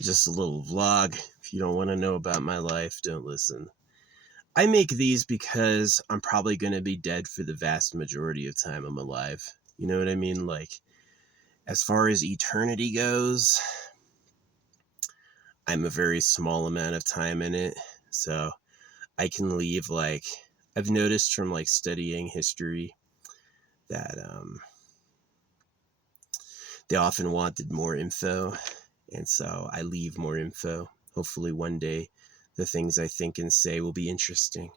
Just a little vlog. If you don't want to know about my life, don't listen. I make these because I'm probably going to be dead for the vast majority of time I'm alive. You know what I mean? Like, as far as eternity goes, I'm a very small amount of time in it. So I can leave, like, I've noticed from, like, studying history that they often wanted more info. And so I leave more info. Hopefully one day the things I think and say will be interesting.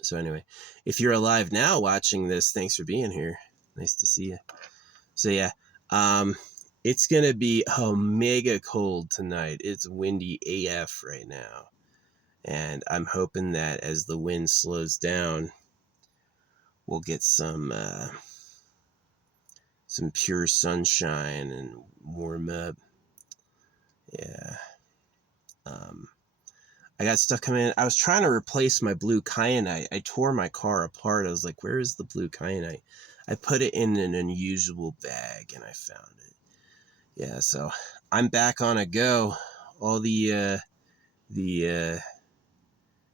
So anyway, if you're alive now watching this, thanks for being here. Nice to see you. So yeah, it's going to be mega cold tonight. It's windy AF right now. And I'm hoping that as the wind slows down, we'll get some pure sunshine and warm up. Yeah. I got stuff coming in. I was trying to replace my blue kyanite. I tore my car apart. I was like, where is the blue kyanite? I put it in an unusual bag and I found it. Yeah, so I'm back on a go. All the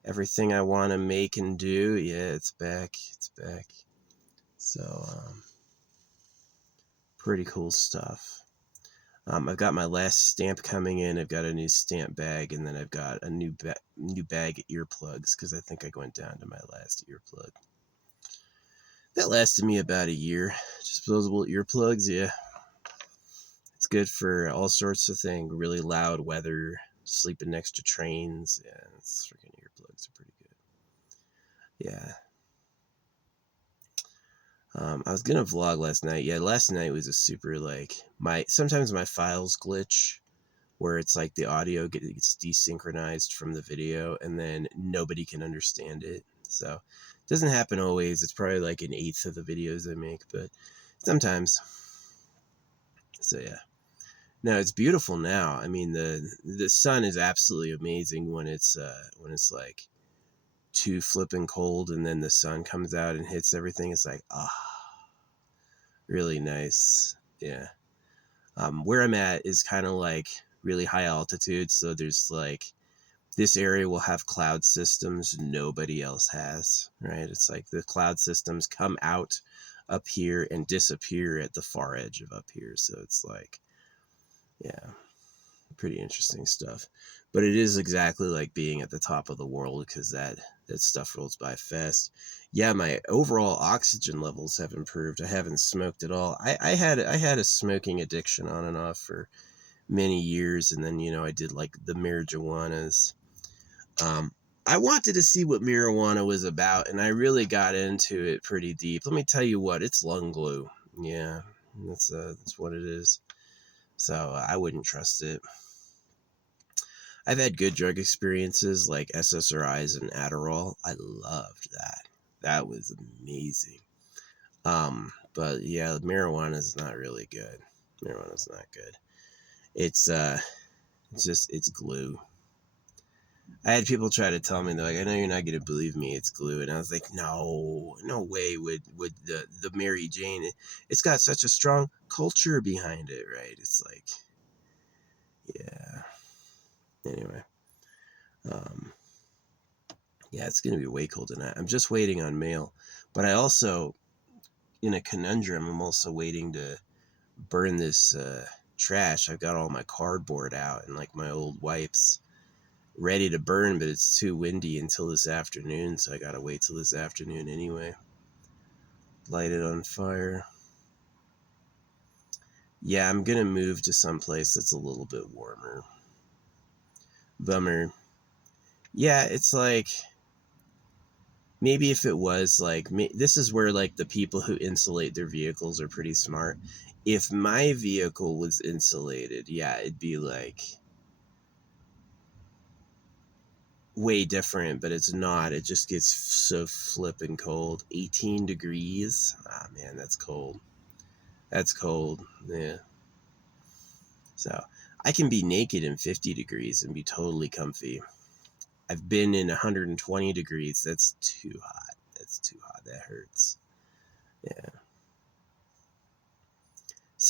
everything I want to make and do, yeah, it's back. It's back. So, pretty cool stuff. I've got my last stamp coming in. I've got a new stamp bag, and then I've got a new bag of earplugs because I think I went down to my last earplug. That lasted me about a year. Disposable earplugs, yeah. It's good for all sorts of things. Really loud weather, sleeping next to trains. Yeah, it's freaking earplugs are pretty good. Yeah. I was gonna vlog last night. Yeah, last night was a super sometimes my files glitch where it's like the audio gets desynchronized from the video and then nobody can understand it. So it doesn't happen always. It's probably like an eighth of the videos I make, but sometimes. So yeah. No, it's beautiful now. I mean, the sun is absolutely amazing when it's like too flipping cold and then the sun comes out and hits everything. It's like, really nice. Yeah. Where I'm at is kind of like really high altitude. So there's like, this area will have cloud systems nobody else has, right? It's like the cloud systems come out up here and disappear at the far edge of up here. So it's like, yeah, pretty interesting stuff. But it is exactly like being at the top of the world because that stuff rolls by fast. Yeah, my overall oxygen levels have improved. I haven't smoked at all. I had a smoking addiction on and off for many years, and then I did like the marijuanas. I wanted to see what marijuana was about, and I really got into it pretty deep. Let me tell you what, it's lung glue. Yeah, that's what it is. So I wouldn't trust it. I've had good drug experiences like SSRIs and Adderall. I loved that. That was amazing. But yeah, marijuana is not really good. Marijuana's not good. It's it's glue. I had people try to tell me, they're like, I know you're not going to believe me, it's glue. And I was like, no way would the Mary Jane, it's got such a strong culture behind it, right? It's like, yeah. Anyway. Yeah, it's going to be way cold tonight. I'm just waiting on mail. But I also, in a conundrum, I'm also waiting to burn this trash. I've got all my cardboard out and like my old wipes ready to burn, but it's too windy until this afternoon, so I gotta wait till this afternoon anyway. Light it on fire. Yeah, I'm gonna move to someplace that's a little bit warmer. Bummer. Yeah, it's like, maybe if it was like, this is where like the people who insulate their vehicles are pretty smart. If my vehicle was insulated, yeah, it'd be like way different, but it's not. It just gets so flipping cold. 18 degrees. Ah, man, that's cold. That's cold. Yeah. So I can be naked in 50 degrees and be totally comfy. I've been in 120 degrees. That's too hot. That's too hot. That hurts. Yeah.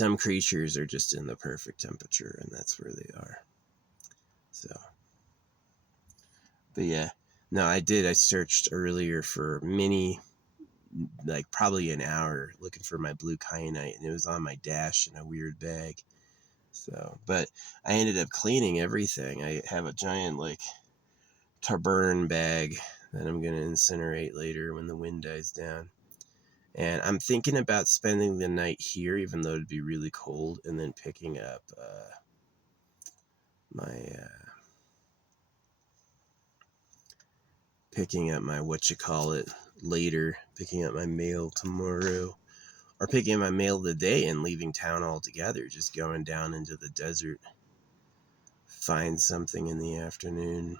some creatures are just in the perfect temperature, and that's where they are. So, but yeah, no, I did. I searched earlier for mini, like probably an hour, looking for my blue kyanite, and it was on my dash in a weird bag. So, but I ended up cleaning everything. I have a giant like Tarburn bag that I'm gonna incinerate later when the wind dies down. And I'm thinking about spending the night here, even though it'd be really cold, and then picking up my later, picking up my mail tomorrow, or picking up my mail today and leaving town altogether, just going down into the desert, find something in the afternoon.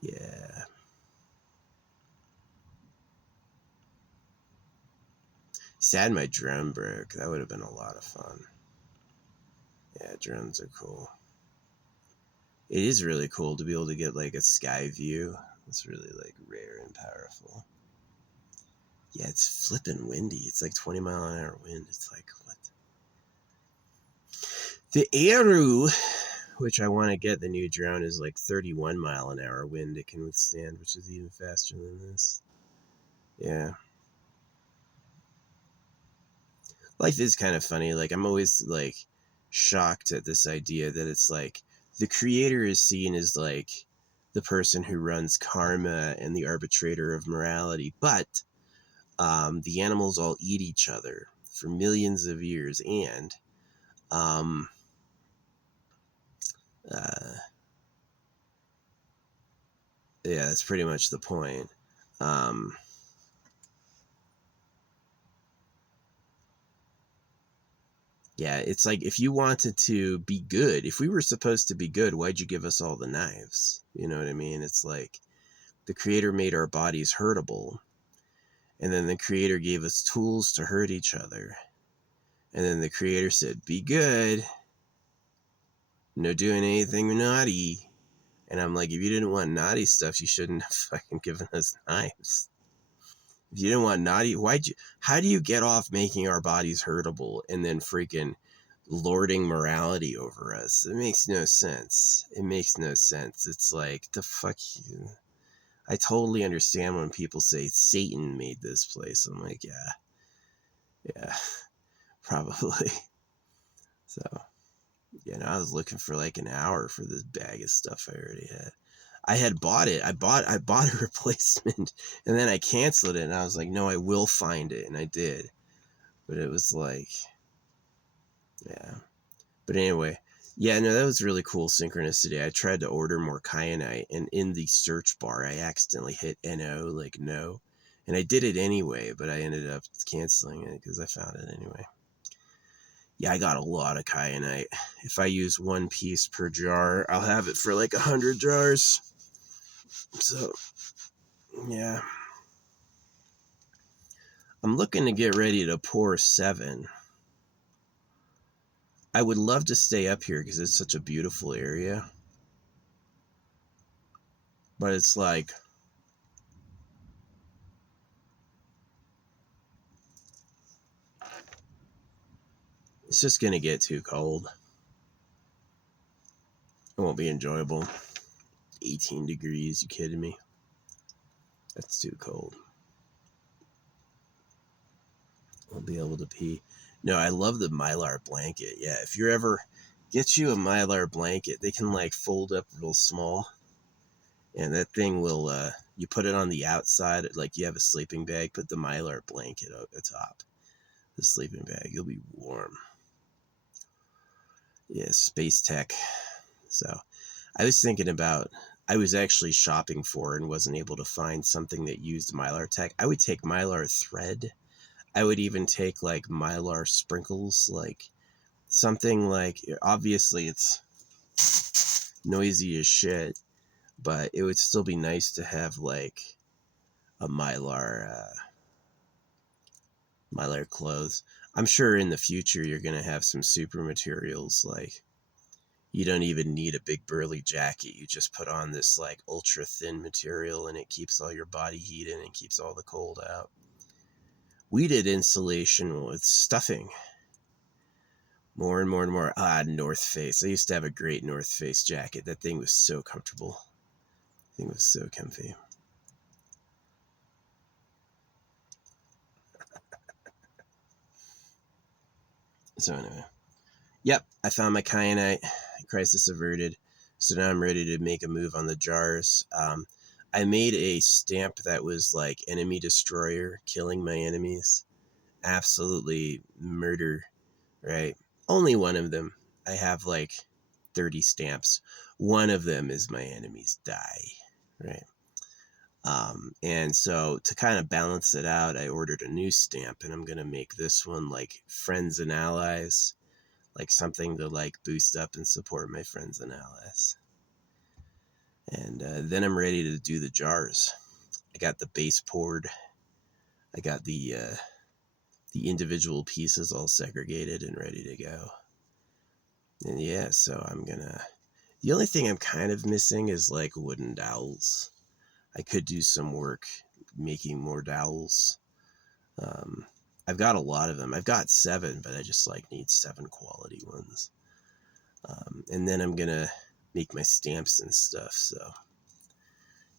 Yeah. Sad my drone broke. That would have been a lot of fun. Yeah, drones are cool. It is really cool to be able to get like a sky view. It's really like rare and powerful. Yeah, it's flipping windy. It's like 20-mile-an-hour wind. It's like, what? The Aru, which I want to get, the new drone, is like 31-mile-an-hour wind it can withstand, which is even faster than this. Yeah. Life is kind of funny. Like, I'm always like shocked at this idea that it's like the creator is seen as like the person who runs karma and the arbitrator of morality, but the animals all eat each other for millions of years, and yeah, that's pretty much the point. Yeah, it's like if you wanted to be good, if we were supposed to be good, why'd you give us all the knives? You know what I mean? It's like the creator made our bodies hurtable, and then the creator gave us tools to hurt each other. And then the creator said, be good, no doing anything naughty. And I'm like, if you didn't want naughty stuff, you shouldn't have fucking given us knives. If you didn't want naughty, how do you get off making our bodies hurtable and then freaking lording morality over us? It makes no sense. It makes no sense. It's like, the fuck you. I totally understand when people say Satan made this place. I'm like, yeah, probably. So, I was looking for like an hour for this bag of stuff I already had. I had bought it. I bought a replacement, and then I canceled it, and I was like, no, I will find it, and I did. But it was like, yeah. But anyway, yeah, no, that was really cool synchronicity. I tried to order more kyanite, and in the search bar, I accidentally hit NO, like no. And I did it anyway, but I ended up canceling it because I found it anyway. Yeah, I got a lot of kyanite. If I use 1 piece per jar, I'll have it for like 100 jars. So, yeah. I'm looking to get ready to pour 7. I would love to stay up here because it's such a beautiful area. But it's like, it's just going to get too cold. It won't be enjoyable. 18 degrees, you kidding me? That's too cold. I'll be able to pee. No, I love the Mylar blanket. Yeah, if you're ever, get you a Mylar blanket. They can like fold up real small. And that thing will, you put it on the outside, like you have a sleeping bag, put the Mylar blanket atop the sleeping bag. You'll be warm. Yeah, space tech. So I was thinking about, I was actually shopping for and wasn't able to find something that used Mylar tech. I would take Mylar thread. I would even take like Mylar sprinkles, like something like, obviously it's noisy as shit, but it would still be nice to have like a Mylar clothes. I'm sure in the future you're going to have some super materials, like you don't even need a big burly jacket. You just put on this like ultra thin material and it keeps all your body heat in and keeps all the cold out. We did insulation with stuffing. More and more and more. Ah, North Face. I used to have a great North Face jacket. That thing was so comfortable. Thing was so comfy. So anyway, yep, I found my kyanite. Crisis averted. So now I'm ready to make a move on the jars. I made a stamp that was like enemy destroyer, killing my enemies. Absolutely murder, right? Only one of them. I have like 30 stamps. One of them is my enemies die, right? And so to kind of balance it out, I ordered a new stamp, and I'm gonna make this one like friends and allies, like something to like boost up and support my friends and allies. And then I'm ready to do the jars. I got the base poured. I got the individual pieces all segregated and ready to go. And yeah, so I'm gonna. The only thing I'm kind of missing is like wooden dowels. I could do some work making more dowels. Um, I've got a lot of them. I've got 7, but I just like need 7 quality ones. And then I'm gonna make my stamps and stuff. So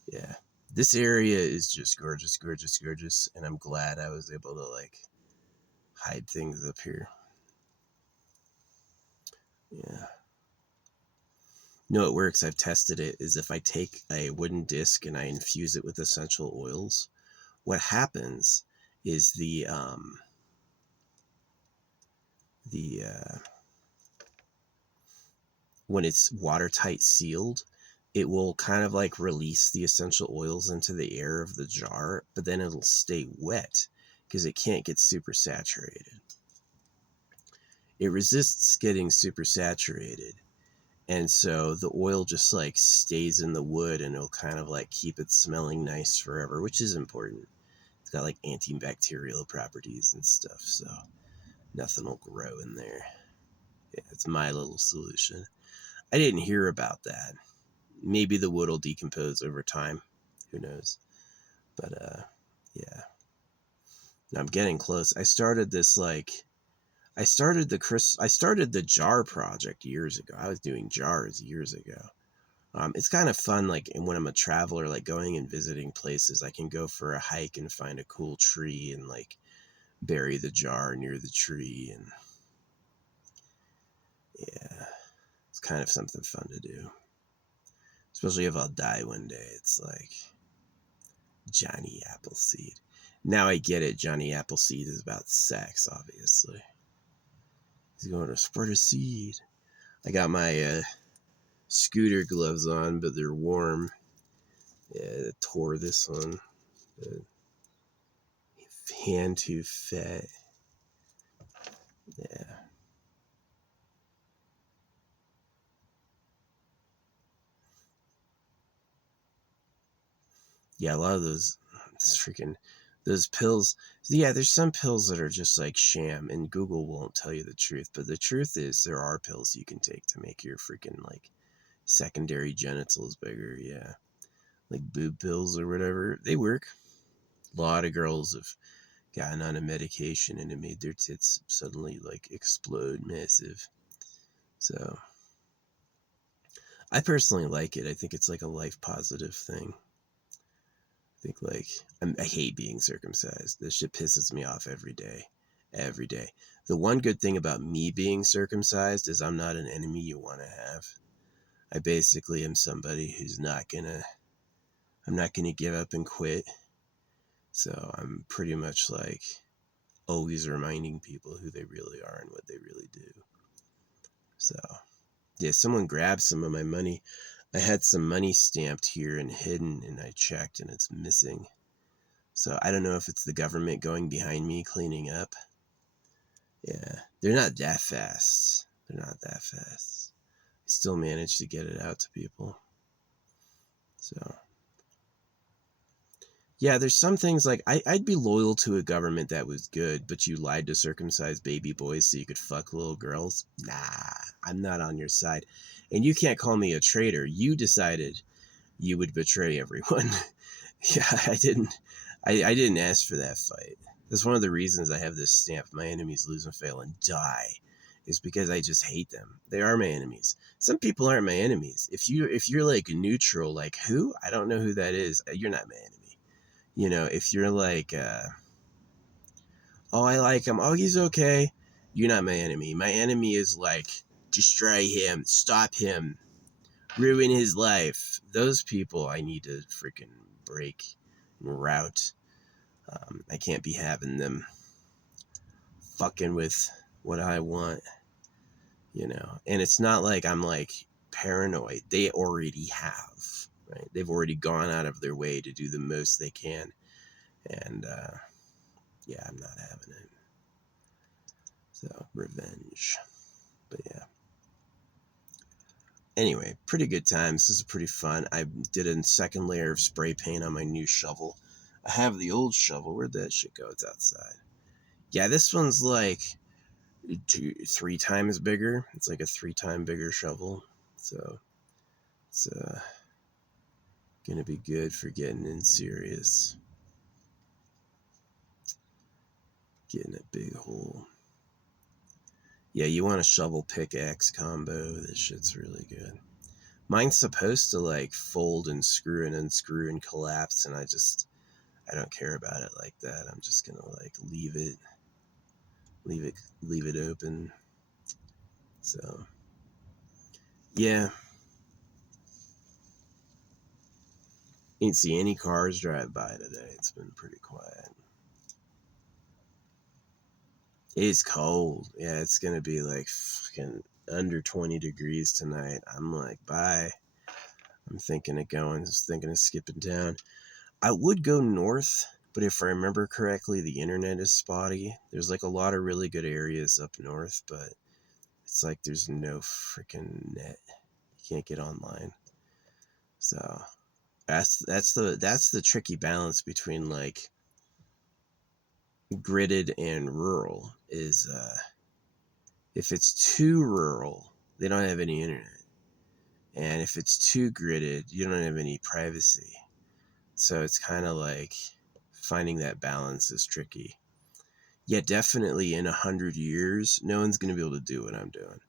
yeah, this area is just gorgeous, gorgeous, gorgeous, and I'm glad I was able to like hide things up here. Yeah. No, it works. I've tested it. Is if I take a wooden disc and I infuse it with essential oils, what happens is when it's watertight sealed, it will kind of like release the essential oils into the air of the jar, but then it'll stay wet because it can't get super saturated. It resists getting super saturated. And so the oil just like stays in the wood, and it'll kind of like keep it smelling nice forever, which is important. It's got like antibacterial properties and stuff, so nothing will grow in there. Yeah, it's my little solution. I didn't hear about that. Maybe the wood will decompose over time. Who knows? But yeah. Now I'm getting close. I started the jar project years ago. I was doing jars years ago. It's kind of fun, like, and when I'm a traveler, like going and visiting places, I can go for a hike and find a cool tree and like bury the jar near the tree, and yeah, it's kind of something fun to do. Especially if I'll die one day. It's like Johnny Appleseed. Now I get it. Johnny Appleseed is about sex, obviously. He's going to spread a seed. I got my scooter gloves on, but they're warm. Yeah, I tore this one. Hand too fat. Yeah. Yeah, a lot of those those pills. Yeah, there's some pills that are just like sham, and Google won't tell you the truth. But the truth is, there are pills you can take to make your freaking like secondary genitals bigger. Yeah, like boob pills or whatever. They work. A lot of girls have gotten on a medication and it made their tits suddenly like explode massive. So I personally like it. I think it's like a life positive thing. I think like I hate being circumcised. This shit pisses me off every day. Every day. The one good thing about me being circumcised is I'm not an enemy you want to have. I basically am somebody who's I'm not gonna give up and quit. So I'm pretty much like always reminding people who they really are and what they really do. So yeah, someone grabbed some of my money. I had some money stamped here and hidden, and I checked and it's missing. So I don't know if it's the government going behind me cleaning up. Yeah, they're not that fast. They're not that fast. I still managed to get it out to people. So yeah, there's some things like I'd be loyal to a government that was good, but you lied to circumcise baby boys so you could fuck little girls. Nah, I'm not on your side. And you can't call me a traitor. You decided you would betray everyone. Yeah, I didn't ask for that fight. That's one of the reasons I have this stamp. My enemies lose and fail and die. is because I just hate them. They are my enemies. Some people aren't my enemies. If you're like neutral, like who? I don't know who that is. You're not my enemy. You know, if you're like, oh, I like him. Oh, he's okay. You're not my enemy. My enemy is like, destroy him, stop him, ruin his life. Those people I need to freaking break and route. I can't be having them fucking with what I want, you know. And it's not like I'm like paranoid. They already have, right? They've already gone out of their way to do the most they can. And yeah, I'm not having it. So, revenge. But yeah. Anyway, pretty good times. This is pretty fun. I did a second layer of spray paint on my new shovel. I have the old shovel. Where'd that shit go? It's outside. Yeah, this one's like 3 times bigger. It's like a 3-time bigger shovel. So it's gonna be good for getting in serious. Getting a big hole. Yeah, you want a shovel pickaxe combo. This shit's really good. Mine's supposed to like fold and screw and unscrew and collapse, and I don't care about it like that. I'm just gonna like leave it open. So yeah. Ain't see any cars drive by today. It's been pretty quiet. It's cold. Yeah, it's gonna be like fucking under 20 degrees tonight. I'm like, bye. I'm thinking of going, just thinking of skipping town. I would go north, but if I remember correctly, the internet is spotty. There's like a lot of really good areas up north, but it's like there's no freaking net. You can't get online. So that's the tricky balance between like gridded and rural is if it's too rural, they don't have any internet. And if it's too gridded, you don't have any privacy. So it's kind of like finding that balance is tricky. Yeah, definitely in 100 years, no one's going to be able to do what I'm doing.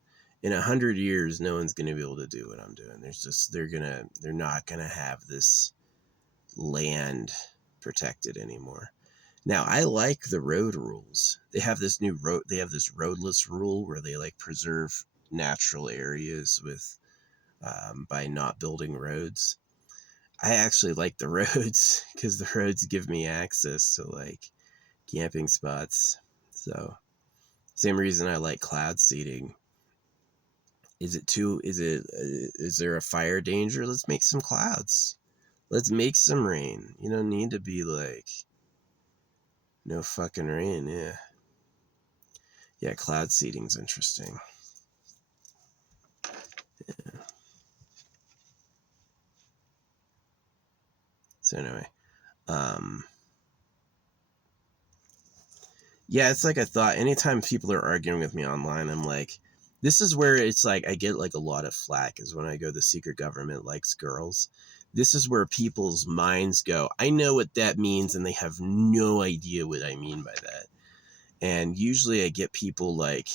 In 100 years, no one's going to be able to do what I'm doing. They're not going to have this land protected anymore. Now, I like the road rules. They have this roadless rule where they like preserve natural areas with by not building roads. I actually like the roads because the roads give me access to like camping spots. So same reason I like cloud seeding. Is there a fire danger? Let's make some clouds. Let's make some rain. You don't need to be like no fucking rain. Yeah, cloud seeding's interesting. Yeah. So anyway, yeah, it's like I thought. Anytime people are arguing with me online, I'm like, this is where it's like I get like a lot of flack is when I go, the secret government likes girls. This is where people's minds go, I know what that means, and they have no idea what I mean by that. And usually I get people like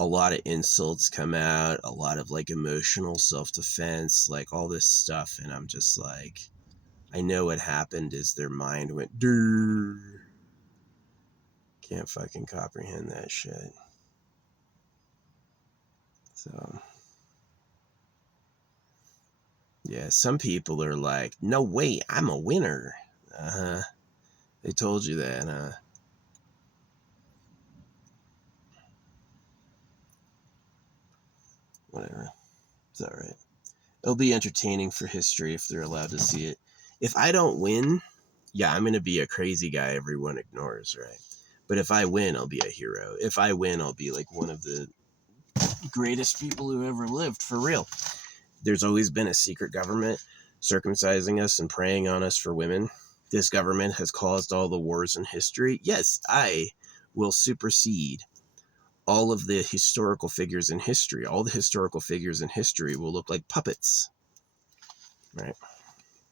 a lot of insults come out, a lot of like emotional self-defense, like all this stuff, and I'm just like, I know what happened is their mind went Durr. Can't fucking comprehend that shit. So yeah, some people are like, no way, I'm a winner. Uh-huh. They told you that, huh? Whatever. It's alright. It'll be entertaining for history if they're allowed to see it. If I don't win, yeah, I'm going to be a crazy guy everyone ignores, right? But if I win, I'll be a hero. If I win, I'll be like one of the greatest people who ever lived, for real. There's always been a secret government circumcising us and preying on us for women. This government has caused all the wars in history. Yes, I will supersede all of the historical figures in history. All the historical figures in history will look like puppets, right?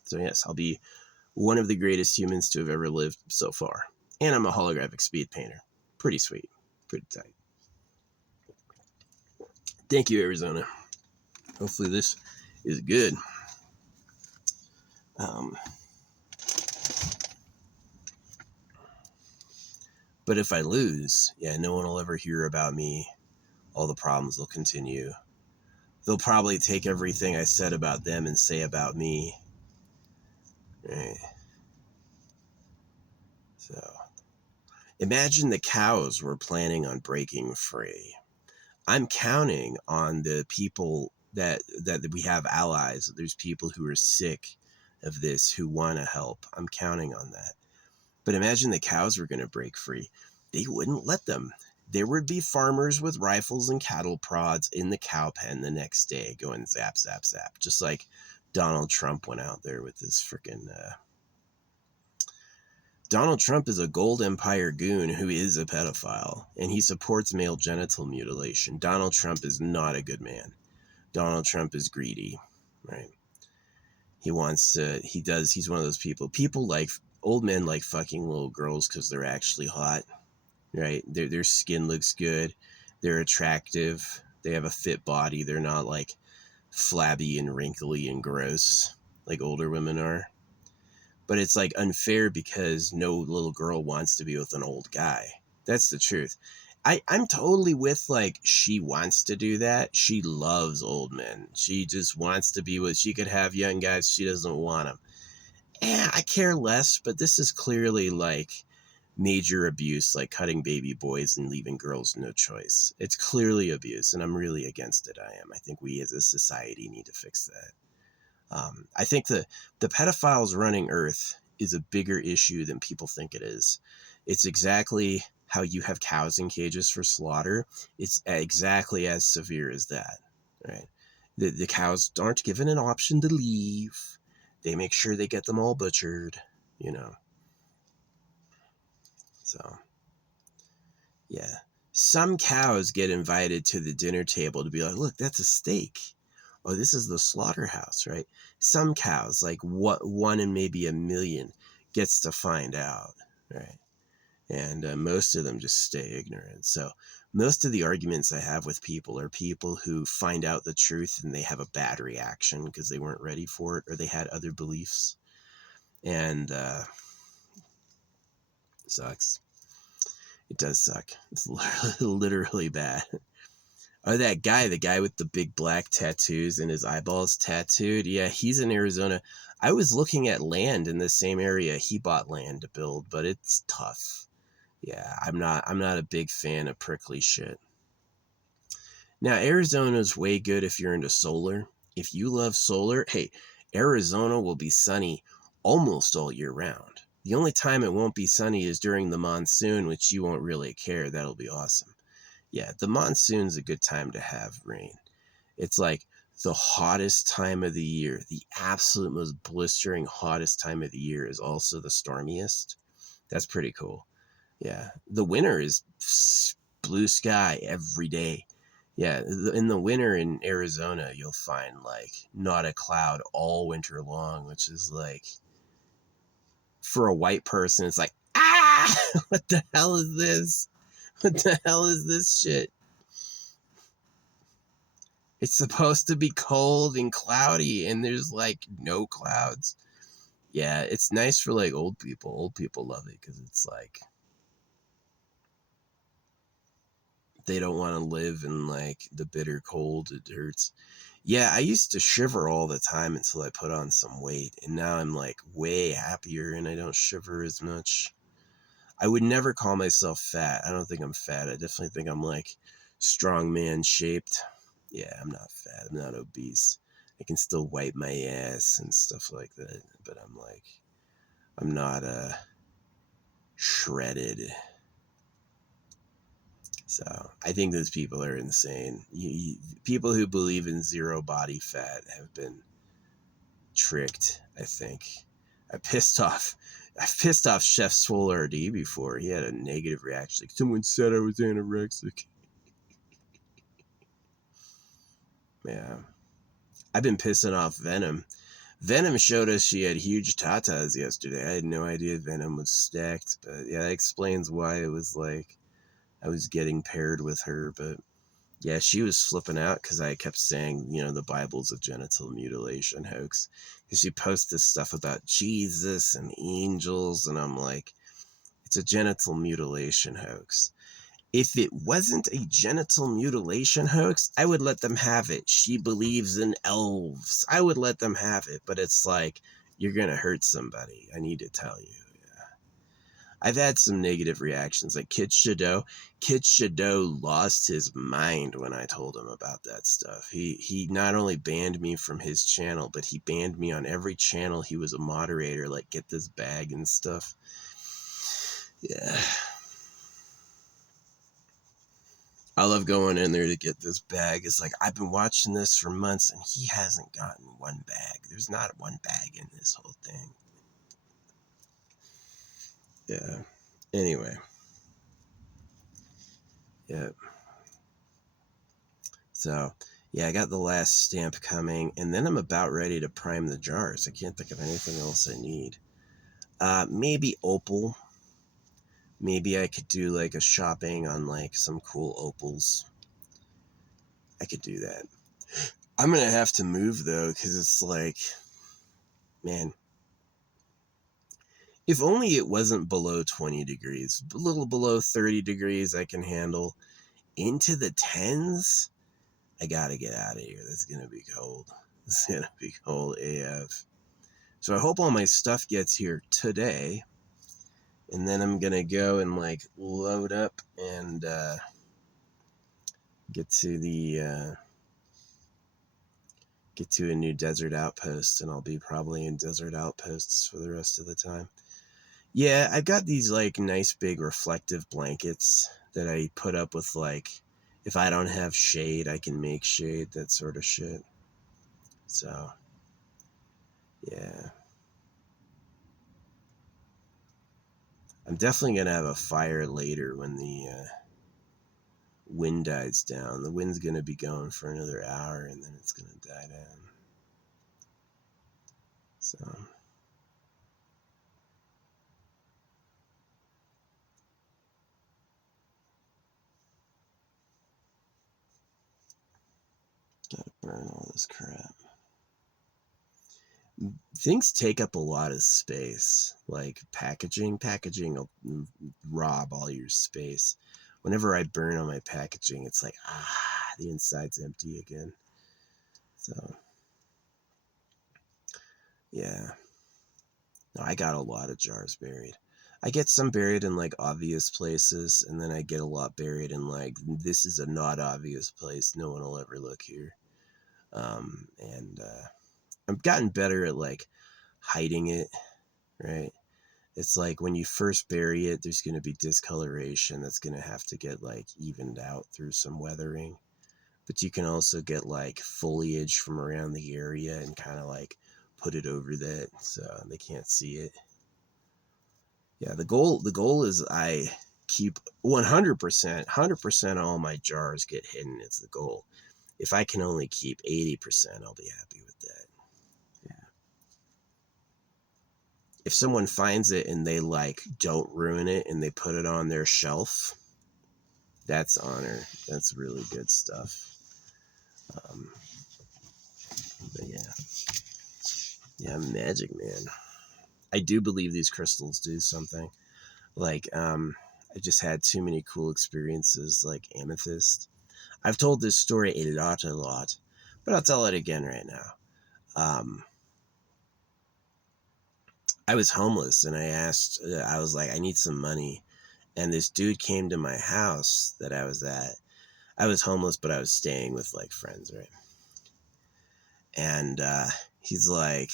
So yes, I'll be one of the greatest humans to have ever lived so far. And I'm a holographic speed painter. Pretty sweet. Pretty tight. Thank you, Arizona. Hopefully this is good. But if I lose, yeah, no one will ever hear about me. All the problems will continue. They'll probably take everything I said about them and say about me. Right. So, imagine the cows were planning on breaking free. I'm counting on the people that we have allies. There's people who are sick of this who want to help. I'm counting on that. But imagine the cows were going to break free. They wouldn't let them. There would be farmers with rifles and cattle prods in the cow pen the next day going zap, zap, zap. Just like Donald Trump went out there with his freaking... Donald Trump is a Gold Empire goon who is a pedophile, and he supports male genital mutilation. Donald Trump is not a good man. Donald Trump is greedy, right? He's one of those people. Old men like fucking little girls because they're actually hot, right? Their skin looks good. They're attractive. They have a fit body. They're not like flabby and wrinkly and gross like older women are. But it's like unfair because no little girl wants to be with an old guy. That's the truth. I'm totally with like she wants to do that. She loves old men. She just wants to be with, she could have young guys. She doesn't want them. I care less, but this is clearly like major abuse, like cutting baby boys and leaving girls no choice. It's clearly abuse, and I'm really against it. I think we as a society need to fix that. I think the pedophiles running Earth is a bigger issue than people think it is. It's exactly how you have cows in cages for slaughter. It's exactly as severe as that, right? The cows aren't given an option to leave. They make sure they get them all butchered, you know. So, yeah. Some cows get invited to the dinner table to be like, look, that's a steak. Oh, this is the slaughterhouse, right? Some cows, like one in maybe a million, gets to find out, right? And most of them just stay ignorant. So most of the arguments I have with people are people who find out the truth and they have a bad reaction because they weren't ready for it or they had other beliefs. And sucks. It does suck. It's literally bad. Oh, that guy, the guy with the big black tattoos and his eyeballs tattooed. Yeah, he's in Arizona. I was looking at land in the same area. He bought land to build, but it's tough. Yeah, I'm not a big fan of prickly shit. Now, Arizona's way good if you're into solar. If you love solar, hey, Arizona will be sunny almost all year round. The only time it won't be sunny is during the monsoon, which you won't really care. That'll be awesome. Yeah, the monsoon's a good time to have rain. It's like the hottest time of the year. The absolute most blistering hottest time of the year is also the stormiest. That's pretty cool. Yeah, the winter is blue sky every day. Yeah, in the winter in Arizona, you'll find like not a cloud all winter long, which is like, for a white person, it's like, ah, what the hell is this? What the hell is this shit? It's supposed to be cold and cloudy, and there's like no clouds. Yeah, it's nice for like old people. Old people love it because it's like they don't want to live in like the bitter cold. It hurts. Yeah, I used to shiver all the time until I put on some weight, and now I'm like way happier and I don't shiver as much. I would never call myself fat. I don't think I'm fat. I definitely think I'm like strongman shaped. Yeah, I'm not fat. I'm not obese. I can still wipe my ass and stuff like that, but I'm not shredded. So I think those people are insane. People who believe in zero body fat have been tricked, I think. I've pissed off Chef Solar D before. He had a negative reaction. Like, someone said I was anorexic. Yeah. I've been pissing off Venom. Venom showed us she had huge tatas yesterday. I had no idea Venom was stacked, but yeah, that explains why it was like I was getting paired with her, but yeah, she was flipping out because I kept saying, the Bible's a genital mutilation hoax. Because she posts this stuff about Jesus and angels, and I'm like, it's a genital mutilation hoax. If it wasn't a genital mutilation hoax, I would let them have it. She believes in elves. I would let them have it, but it's like, you're going to hurt somebody. I need to tell you. I've had some negative reactions, like Kid Shadow. Kid Shadow lost his mind when I told him about that stuff. He not only banned me from his channel, but he banned me on every channel he was a moderator, like Get This Bag and stuff. Yeah. I love going in there to get this bag. It's like, I've been watching this for months and he hasn't gotten one bag. There's not one bag in this whole thing. Yeah. Anyway. Yeah. So, yeah, I got the last stamp coming, and then I'm about ready to prime the jars. I can't think of anything else I need. Maybe opal. Maybe I could do like a shopping on like some cool opals. I could do that. I'm going to have to move though, because it's like, man, if only it wasn't below 20 degrees, a little below 30 degrees I can handle. Into the 10s, I got to get out of here. That's going to be cold. It's going to be cold AF. So I hope all my stuff gets here today. And then I'm going to go and like load up and get to a new desert outpost. And I'll be probably in desert outposts for the rest of the time. Yeah, I've got these like nice big reflective blankets that I put up with, like, if I don't have shade, I can make shade, that sort of shit. So, yeah. I'm definitely going to have a fire later when the wind dies down. The wind's going to be going for another hour and then it's going to die down. So, gotta burn all this crap. Things take up a lot of space, like packaging. Packaging will rob all your space. Whenever I burn on my packaging, it's like, the inside's empty again. So, yeah. No, I got a lot of jars buried. I get some buried in like obvious places, and then I get a lot buried in like, this is a not obvious place. No one will ever look here. And I've gotten better at like hiding it, right? It's like when you first bury it, there's going to be discoloration that's going to have to get like evened out through some weathering. But you can also get like foliage from around the area and kind of like put it over that so they can't see it. Yeah, the goal is I keep 100% of all my jars get hidden. It's the goal. If I can only keep 80%, I'll be happy with that. Yeah. If someone finds it and they like don't ruin it and they put it on their shelf, that's honor. That's really good stuff. But yeah, Magic Man. I do believe these crystals do something. Like, I just had too many cool experiences, like amethyst. I've told this story a lot, but I'll tell it again right now. I was homeless and I was like, I need some money. And this dude came to my house that I was at. I was homeless, but I was staying with like friends, right? And he's like,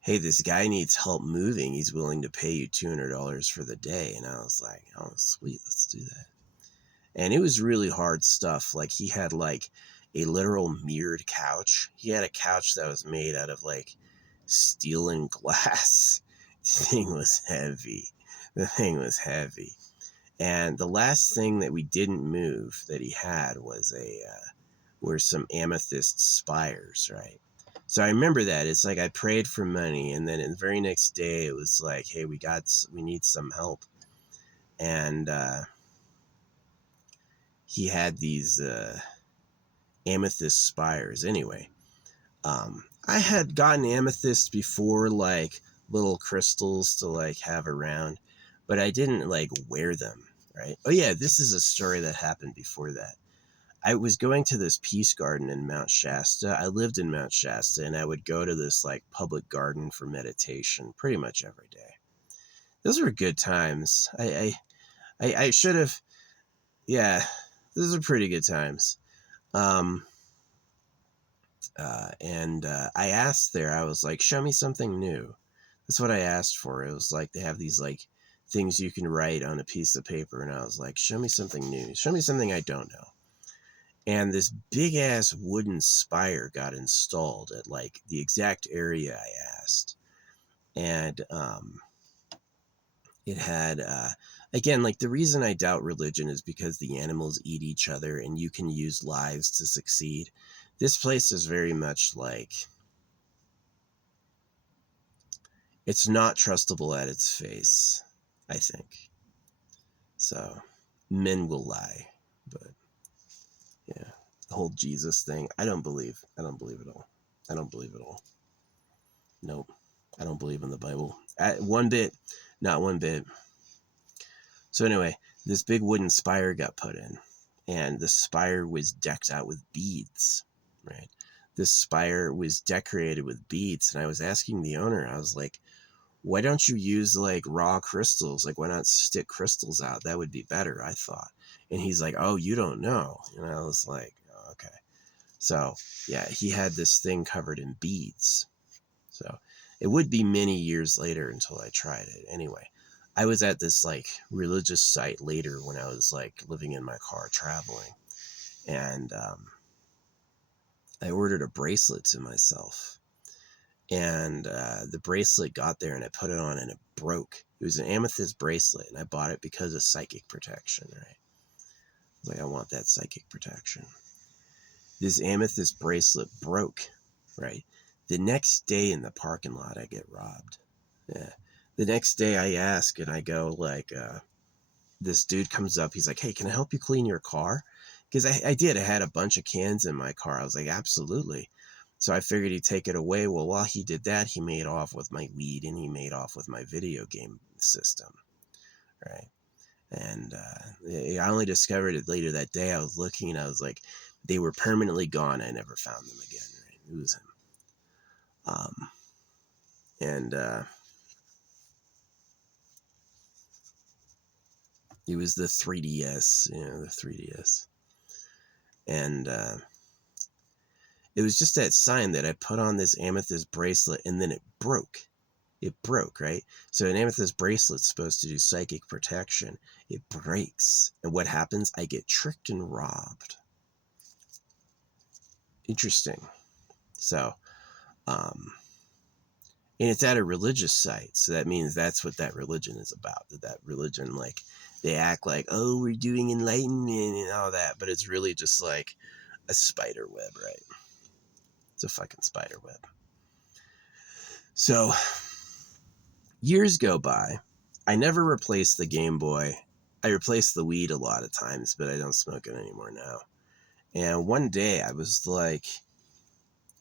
hey, this guy needs help moving. He's willing to pay you $200 for the day. And I was like, oh, sweet, let's do that. And it was really hard stuff. Like, he had like a literal mirrored couch. He had a couch that was made out of like steel and glass. The thing was heavy. And the last thing that we didn't move that he had was were some amethyst spires, right? So I remember that. It's like I prayed for money, and then the very next day it was like, hey, we need some help. And he had these amethyst spires. Anyway, I had gotten amethyst before, like little crystals to like have around, but I didn't like wear them, right? Oh yeah, this is a story that happened before that. I was going to this peace garden in Mount Shasta. I lived in Mount Shasta, and I would go to this like public garden for meditation pretty much every day. Those were good times. I should have, yeah, those are pretty good times. I asked there, I was like, show me something new. That's what I asked for. It was like they have these like things you can write on a piece of paper, and I was like, show me something new. Show me something I don't know. And this big ass wooden spire got installed at like the exact area I asked. And it had again, like the reason I doubt religion is because the animals eat each other and you can use lives to succeed. This place is very much like, it's not trustable at its face, I think. So men will lie, but yeah, the whole Jesus thing, I don't believe at all. I don't believe at all. Nope. I don't believe in the Bible. One bit. Not one bit. So anyway, this big wooden spire got put in, and the spire was decked out with beads, right? This spire was decorated with beads, and I was asking the owner, I was like, why don't you use like raw crystals? Like, why not stick crystals out? That would be better, I thought. And he's like, oh, you don't know. And I was like, oh, okay. So yeah, he had this thing covered in beads. So it would be many years later until I tried it. Anyway, I was at this like religious site later when I was like living in my car traveling. And I ordered a bracelet to myself. And the bracelet got there and I put it on and it broke. It was an amethyst bracelet, and I bought it because of psychic protection, right? I was like, I want that psychic protection. This amethyst bracelet broke, right? The next day in the parking lot, I get robbed. Yeah. The next day I ask and I go like, this dude comes up. He's like, hey, can I help you clean your car? Because I did. I had a bunch of cans in my car. I was like, absolutely. So I figured he'd take it away. Well, while he did that, he made off with my weed and he made off with my video game system, right? And I only discovered it later that day. I was looking and I was like, they were permanently gone. I never found them again, right? It was him. And it was the 3DS, the 3DS. And it was just that sign that I put on this amethyst bracelet and then it broke. It broke, right? So an amethyst bracelet's supposed to do psychic protection. It breaks. And what happens? I get tricked and robbed. Interesting. So, and it's at a religious site. So that means that's what that religion is about. That religion, like, they act like, oh, we're doing enlightenment and all that. But it's really just like a spider web, right? It's a fucking spider web. So years go by. I never replaced the Game Boy. I replaced the weed a lot of times, but I don't smoke it anymore now. And one day I was like,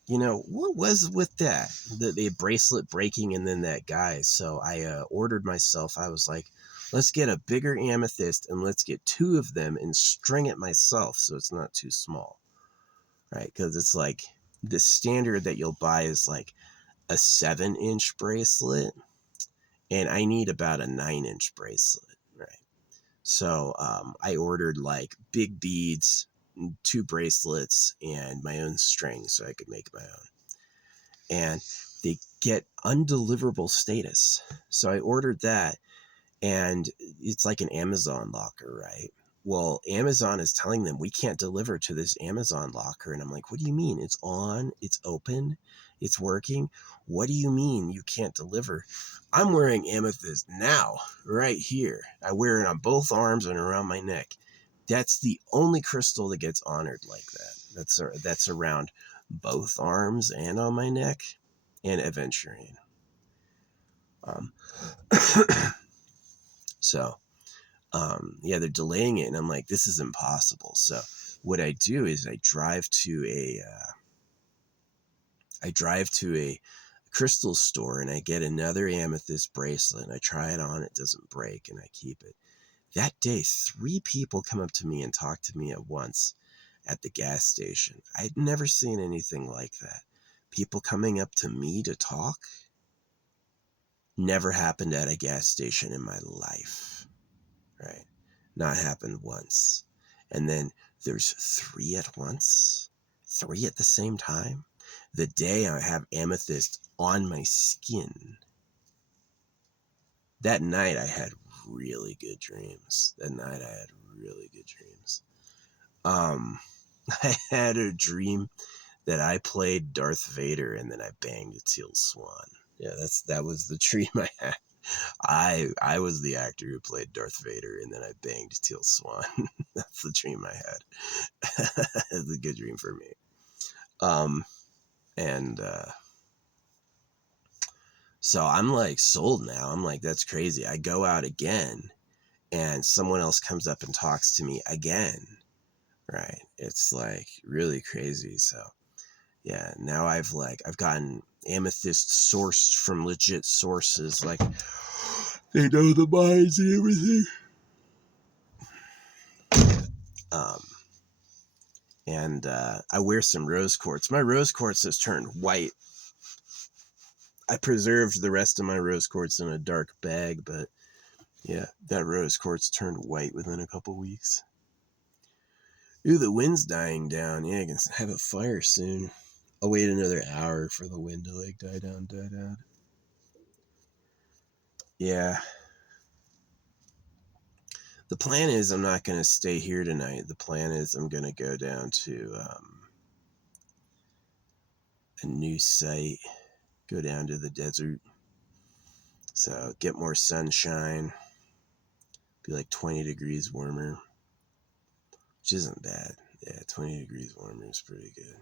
what was with that? The bracelet breaking and then that guy. So I ordered myself, I was like, let's get a bigger amethyst and let's get 2 of them and string it myself so it's not too small. Right? Because it's like the standard that you'll buy is like a 7-inch bracelet. And I need about a 9-inch bracelet, right? So I ordered like big beads, 2 bracelets, and my own string so I could make my own. And they get undeliverable status. So I ordered that, and it's like an Amazon locker, right? Well, Amazon is telling them we can't deliver to this Amazon locker. And I'm like, what do you mean? It's on, it's open, it's working. What do you mean you can't deliver? I'm wearing amethyst now, right here. I wear it on both arms and around my neck. That's the only crystal that gets honored like that. That's around both arms and on my neck, and aventurine. So Yeah, they're delaying it, and I'm like, this is impossible. So what I do is I drive to a crystal store and I get another amethyst bracelet and I try it on. It doesn't break, and I keep it. That day, 3 people come up to me and talk to me at once at the gas station. I'd never seen anything like that. People coming up to me to talk never happened at a gas station in my life, right? Not happened once. And then there's 3 at once, 3 at the same time. The day I have amethyst on my skin, that night I had really good dreams. I had a dream that I played Darth Vader and then I banged a teal swan. Yeah, that was the dream I had. I was the actor who played Darth Vader and then I banged Teal Swan. That's the dream I had. It's a good dream for me. And so I'm like sold now. I'm like, that's crazy. I go out again and someone else comes up and talks to me again. Right. It's like really crazy. So yeah, now I've gotten amethyst sourced from legit sources. Like they know the mines and everything. And I wear some rose quartz. My rose quartz has turned white. I preserved the rest of my rose quartz in a dark bag, but yeah, that rose quartz turned white within a couple weeks. Ooh, the wind's dying down. Yeah, I can have a fire soon. I'll wait another hour for the wind to like die down. Yeah. The plan is I'm not going to stay here tonight. The plan is I'm going to go down to a new site, go down to the desert. So get more sunshine, be like 20 degrees warmer, which isn't bad. Yeah, 20 degrees warmer is pretty good.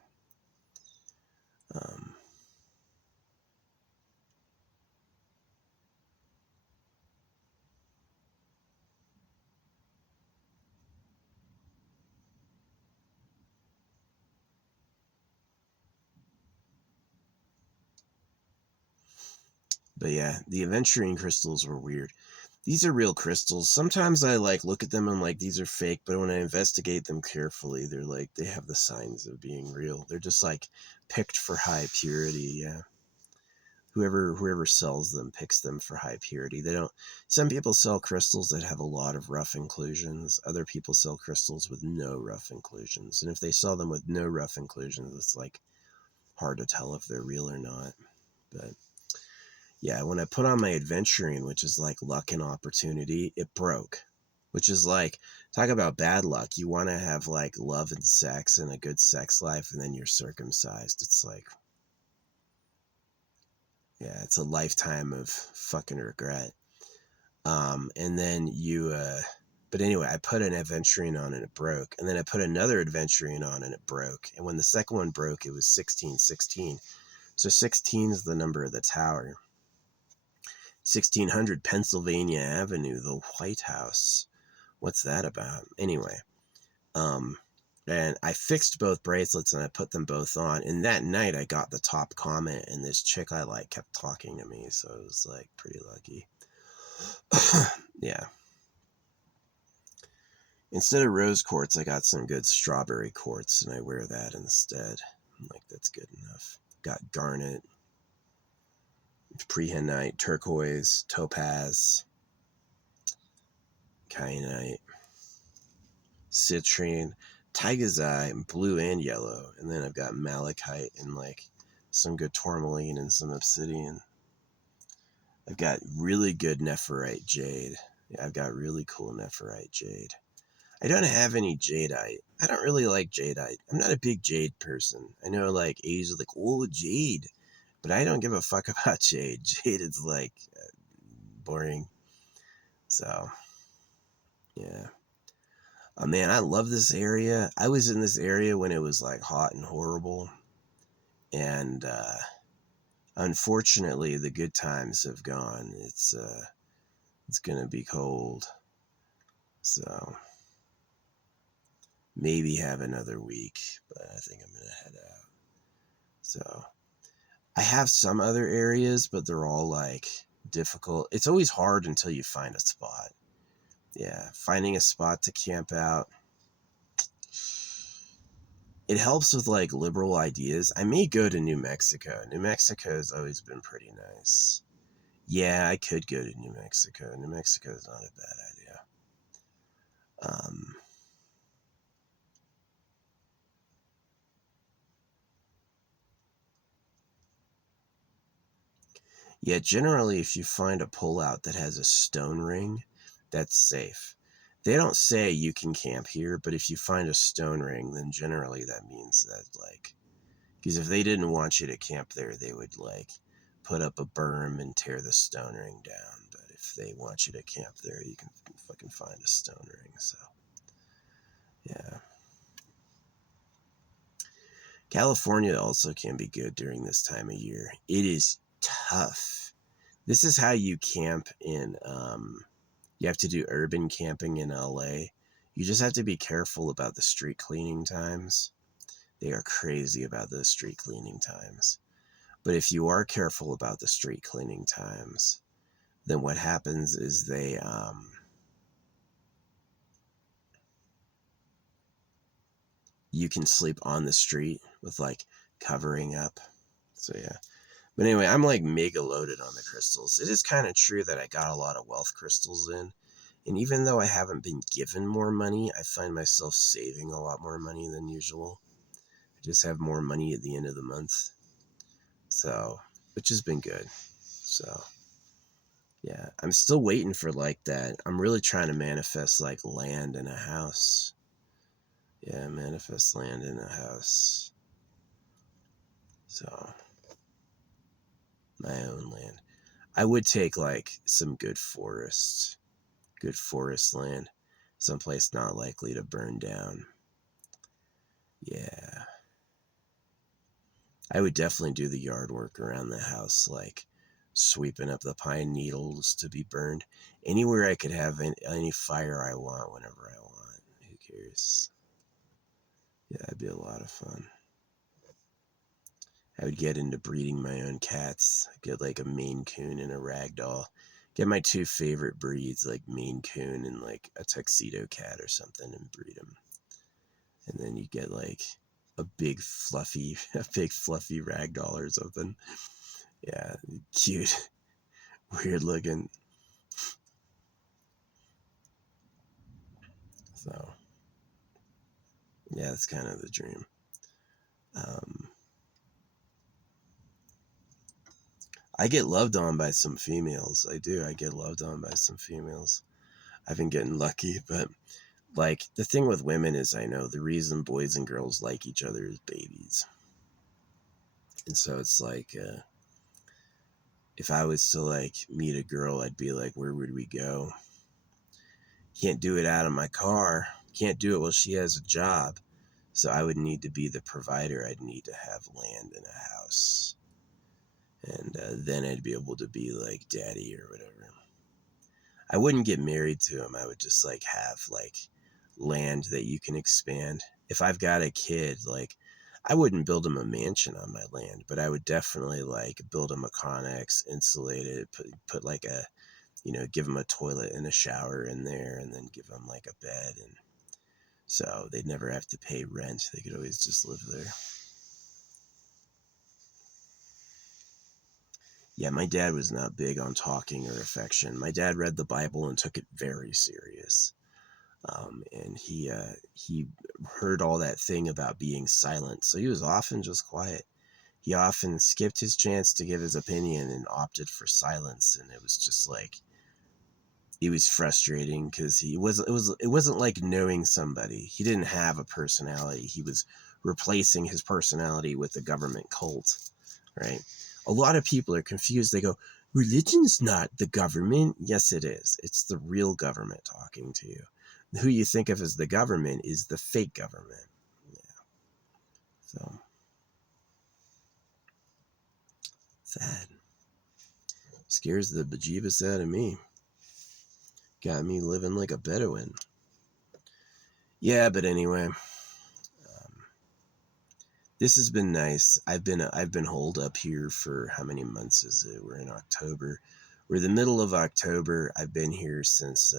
But yeah, the aventurine crystals were weird. These are real crystals. Sometimes I like look at them and I'm like, these are fake, but when I investigate them carefully, they're like, they have the signs of being real. They're just like picked for high purity. Yeah. Whoever sells them picks them for high purity. They don't. Some people sell crystals that have a lot of rough inclusions. Other people sell crystals with no rough inclusions. And if they sell them with no rough inclusions, it's like hard to tell if they're real or not. But yeah, when I put on my aventurine, which is like luck and opportunity, it broke. Which is like, talk about bad luck. You want to have like love and sex and a good sex life, and then you're circumcised. It's like, yeah, it's a lifetime of fucking regret. And then but anyway, I put an aventurine on and it broke. And then I put another aventurine on and it broke. And when the second one broke, it was 1616. So 16 is the number of the tower. 1600 Pennsylvania Avenue, the White House. What's that about? Anyway, and I fixed both bracelets and I put them both on. And that night I got the top comment and this chick I like kept talking to me. So it was like pretty lucky. Yeah. Instead of rose quartz, I got some good strawberry quartz and I wear that instead. I'm like, that's good enough. Got garnet, prehenite, turquoise, topaz, kyanite, citrine, tigersite, blue and yellow. And then I've got malachite and like some good tourmaline and some obsidian. I've got really good nephrite jade. Yeah, I've got really cool nephrite jade. I don't have any jadeite. I don't really like jadeite. I'm not a big jade person. I know like Asia's like, oh, jade. But I don't give a fuck about jade. Jade is like boring. So, yeah. Oh man, I love this area. I was in this area when it was like hot and horrible. And unfortunately, the good times have gone. It's going to be cold. So maybe have another week, but I think I'm gonna head out. So I have some other areas, but they're all like difficult. It's always hard until you find a spot. Yeah, finding a spot to camp out. It helps with like liberal ideas. I may go to New Mexico. New Mexico has always been pretty nice. Yeah, I could go to New Mexico. New Mexico is not a bad idea. Um, yeah, generally, if you find a pullout that has a stone ring, that's safe. They don't say you can camp here, but if you find a stone ring, then generally that means that, like, because if they didn't want you to camp there, they would, like, put up a berm and tear the stone ring down. But if they want you to camp there, you can fucking find a stone ring. So, yeah. California also can be good during this time of year. It is tough. This is how you camp in, you have to do urban camping in LA. You just have to be careful about the street cleaning times. They are crazy about those street cleaning times. But if you are careful about the street cleaning times, then what happens is you can sleep on the street with like covering up. So yeah. But anyway, I'm like mega loaded on the crystals. It is kind of true that I got a lot of wealth crystals in. And even though I haven't been given more money, I find myself saving a lot more money than usual. I just have more money at the end of the month. So, which has been good. So, yeah, I'm still waiting for like that. I'm really trying to manifest like land in a house. Yeah, manifest land in a house. So, my own land. I would take like some good forest land, someplace not likely to burn down. Yeah. I would definitely do the yard work around the house, like sweeping up the pine needles to be burned. Anywhere I could have any fire I want whenever I want. Who cares? Yeah, it'd be a lot of fun. I would get into breeding my own cats. Get like a Maine Coon and a Ragdoll. Get my two favorite breeds, like Maine Coon and like a tuxedo cat or something, and breed them. And then you get like a big fluffy Ragdoll or something. Yeah, cute, weird looking. So yeah, that's kind of the dream. Um, I get loved on by some females. I do. I get loved on by some females. I've been getting lucky, but like the thing with women is, I know the reason boys and girls like each other is babies, and so it's like if I was to like meet a girl, I'd be like, where would we go? Can't do it out of my car. Can't do it while she has a job. So I would need to be the provider. I'd need to have land and a house. And then I'd be able to be like daddy or whatever. I wouldn't get married to him. I would just like have like land that you can expand. If I've got a kid, like I wouldn't build him a mansion on my land, but I would definitely like build him a Connex, insulate it, put like a, give him a toilet and a shower in there, and then give him like a bed, and so they'd never have to pay rent. They could always just live there. Yeah, my dad was not big on talking or affection. My dad read the Bible and took it very serious. And he heard all that thing about being silent, so he was often just quiet. He often skipped his chance to give his opinion and opted for silence, and it was just like it was frustrating because it wasn't like knowing somebody. He didn't have a personality. He was replacing his personality with the government cult, right? A lot of people are confused. They go, religion's not the government. Yes, it is. It's the real government talking to you. Who you think of as the government is the fake government. Yeah. So sad. Scares the bejeebus out of me. Got me living like a Bedouin. Yeah, but anyway, this has been nice. I've been holed up here for how many months is it? We're in October. We're the middle of October. I've been here since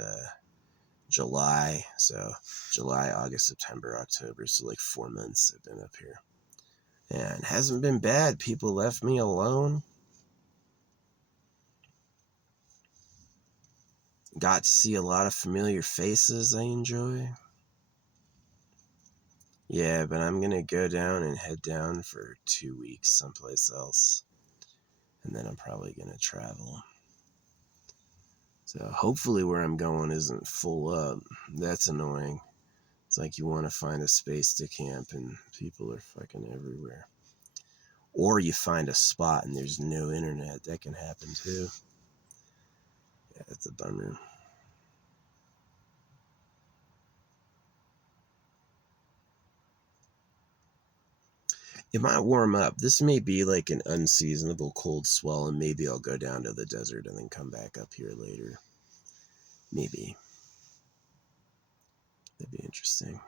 July. So July, August, September, October. So like 4 months I've been up here. And hasn't been bad. People left me alone. Got to see a lot of familiar faces I enjoy. Yeah, but I'm gonna go down and head down for 2 weeks someplace else. And then I'm probably gonna travel. So hopefully where I'm going isn't full up. That's annoying. It's like you want to find a space to camp and people are fucking everywhere. Or you find a spot and there's no internet. That can happen too. Yeah, it's a bummer. It might warm up. This may be like an unseasonable cold swell, and maybe I'll go down to the desert and then come back up here later. Maybe. That'd be interesting.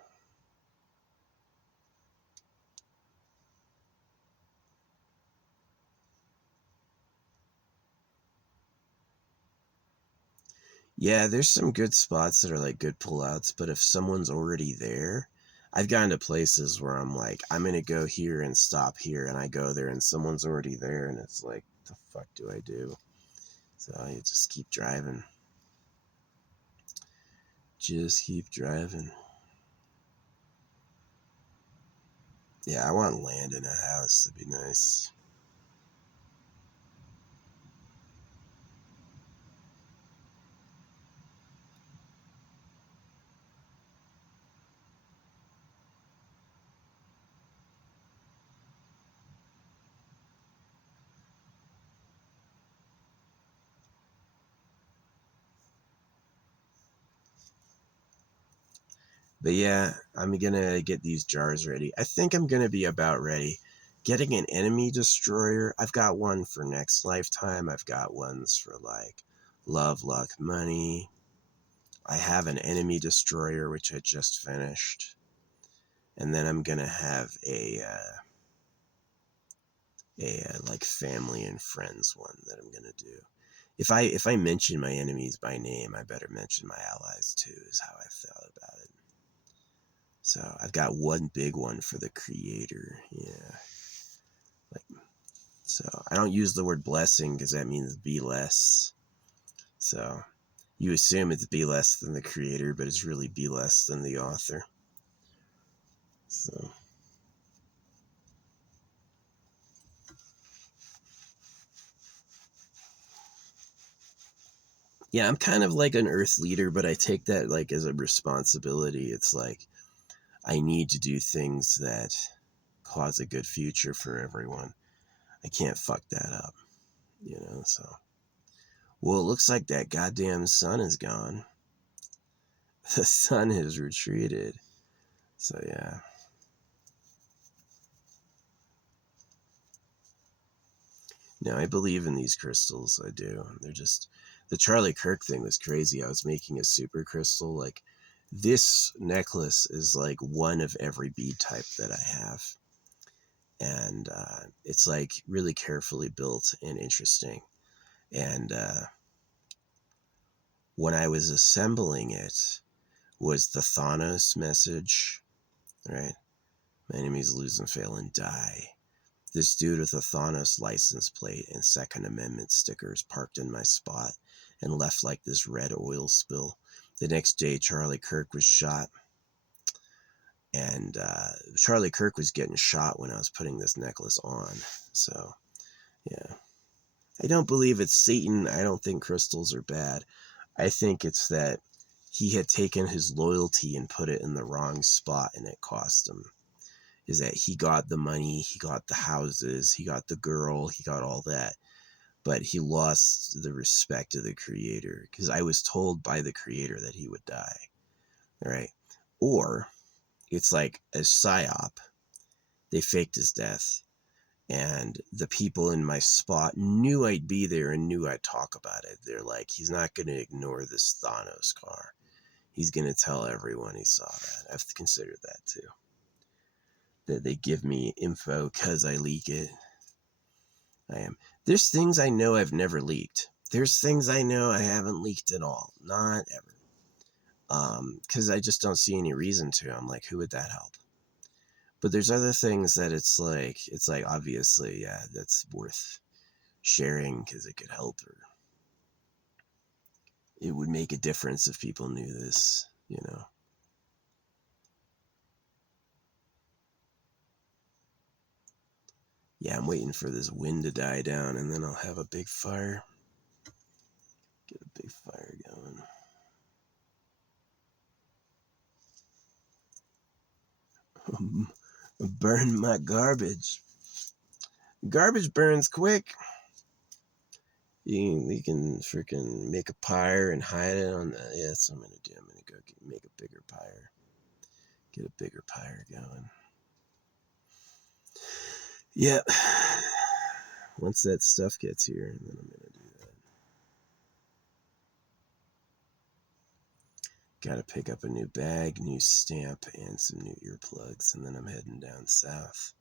Yeah, there's some good spots that are like good pullouts, but if someone's already there, I've gotten to places where I'm like, I'm gonna go here and stop here, and I go there and someone's already there, and it's like, the fuck do I do? So you just keep driving. Just keep driving. Yeah, I want land in a house. That'd be nice. But yeah, I'm gonna get these jars ready. I think I'm gonna be about ready. Getting an enemy destroyer, I've got one for next lifetime. I've got ones for like love, luck, money. I have an enemy destroyer, which I just finished. And then I'm gonna have a like family and friends one that I'm gonna do. If I mention my enemies by name, I better mention my allies too, is how I thought about it. So I've got one big one for the creator. Yeah. Like, so I don't use the word blessing because that means be less. So you assume it's be less than the creator, but it's really be less than the author. So yeah, I'm kind of like an earth leader, but I take that like as a responsibility. It's like I need to do things that cause a good future for everyone. I can't fuck that up, you know, so. Well, it looks like that goddamn sun is gone. The sun has retreated. So yeah. No, I believe in these crystals. I do. They're just the Charlie Kirk thing was crazy. I was making a super crystal. Like this necklace is like one of every bead type that I have, and it's like really carefully built and interesting. And when I was assembling it, was the Thanos message, right? My enemies lose and fail and die. This dude with a Thanos license plate and Second Amendment stickers parked in my spot and left like this red oil spill. The next day, Charlie Kirk was shot. And Charlie Kirk was getting shot when I was putting this necklace on. So, yeah. I don't believe it's Satan. I don't think crystals are bad. I think it's that he had taken his loyalty and put it in the wrong spot and it cost him. Is that he got the money, he got the houses, he got the girl, he got all that, but he lost the respect of the creator because I was told by the creator that he would die, right? Or it's like a psyop. They faked his death, and the people in my spot knew I'd be there and knew I'd talk about it. They're like, he's not going to ignore this Thanos car. he's going to tell everyone he saw that. I've considered that too. That they give me info because I leak it. I am. There's things I know I've never leaked. There's things I know I haven't leaked at all. Not ever. Because I just don't see any reason to. I'm like, who would that help? But there's other things that it's like obviously, yeah, that's worth sharing because it could help, or it would make a difference if people knew this, you know. Yeah, I'm waiting for this wind to die down, and then I'll have a big fire. Get a big fire going. Burn my garbage. Garbage burns quick. You can freaking make a pyre and hide it on the. Yeah, that's what I'm gonna do. I'm gonna go make a bigger pyre. Get a bigger pyre going. Yeah. Once that stuff gets here, then I'm gonna do that. Gotta pick up a new bag, new stamp, and some new earplugs, and then I'm heading down south.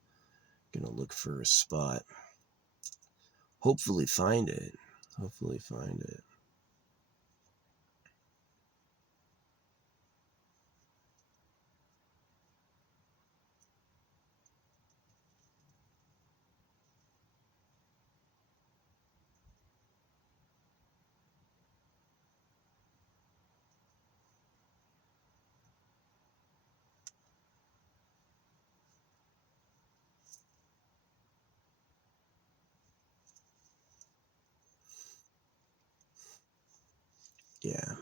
Gonna look for a spot. Hopefully find it. Hopefully find it. Yeah.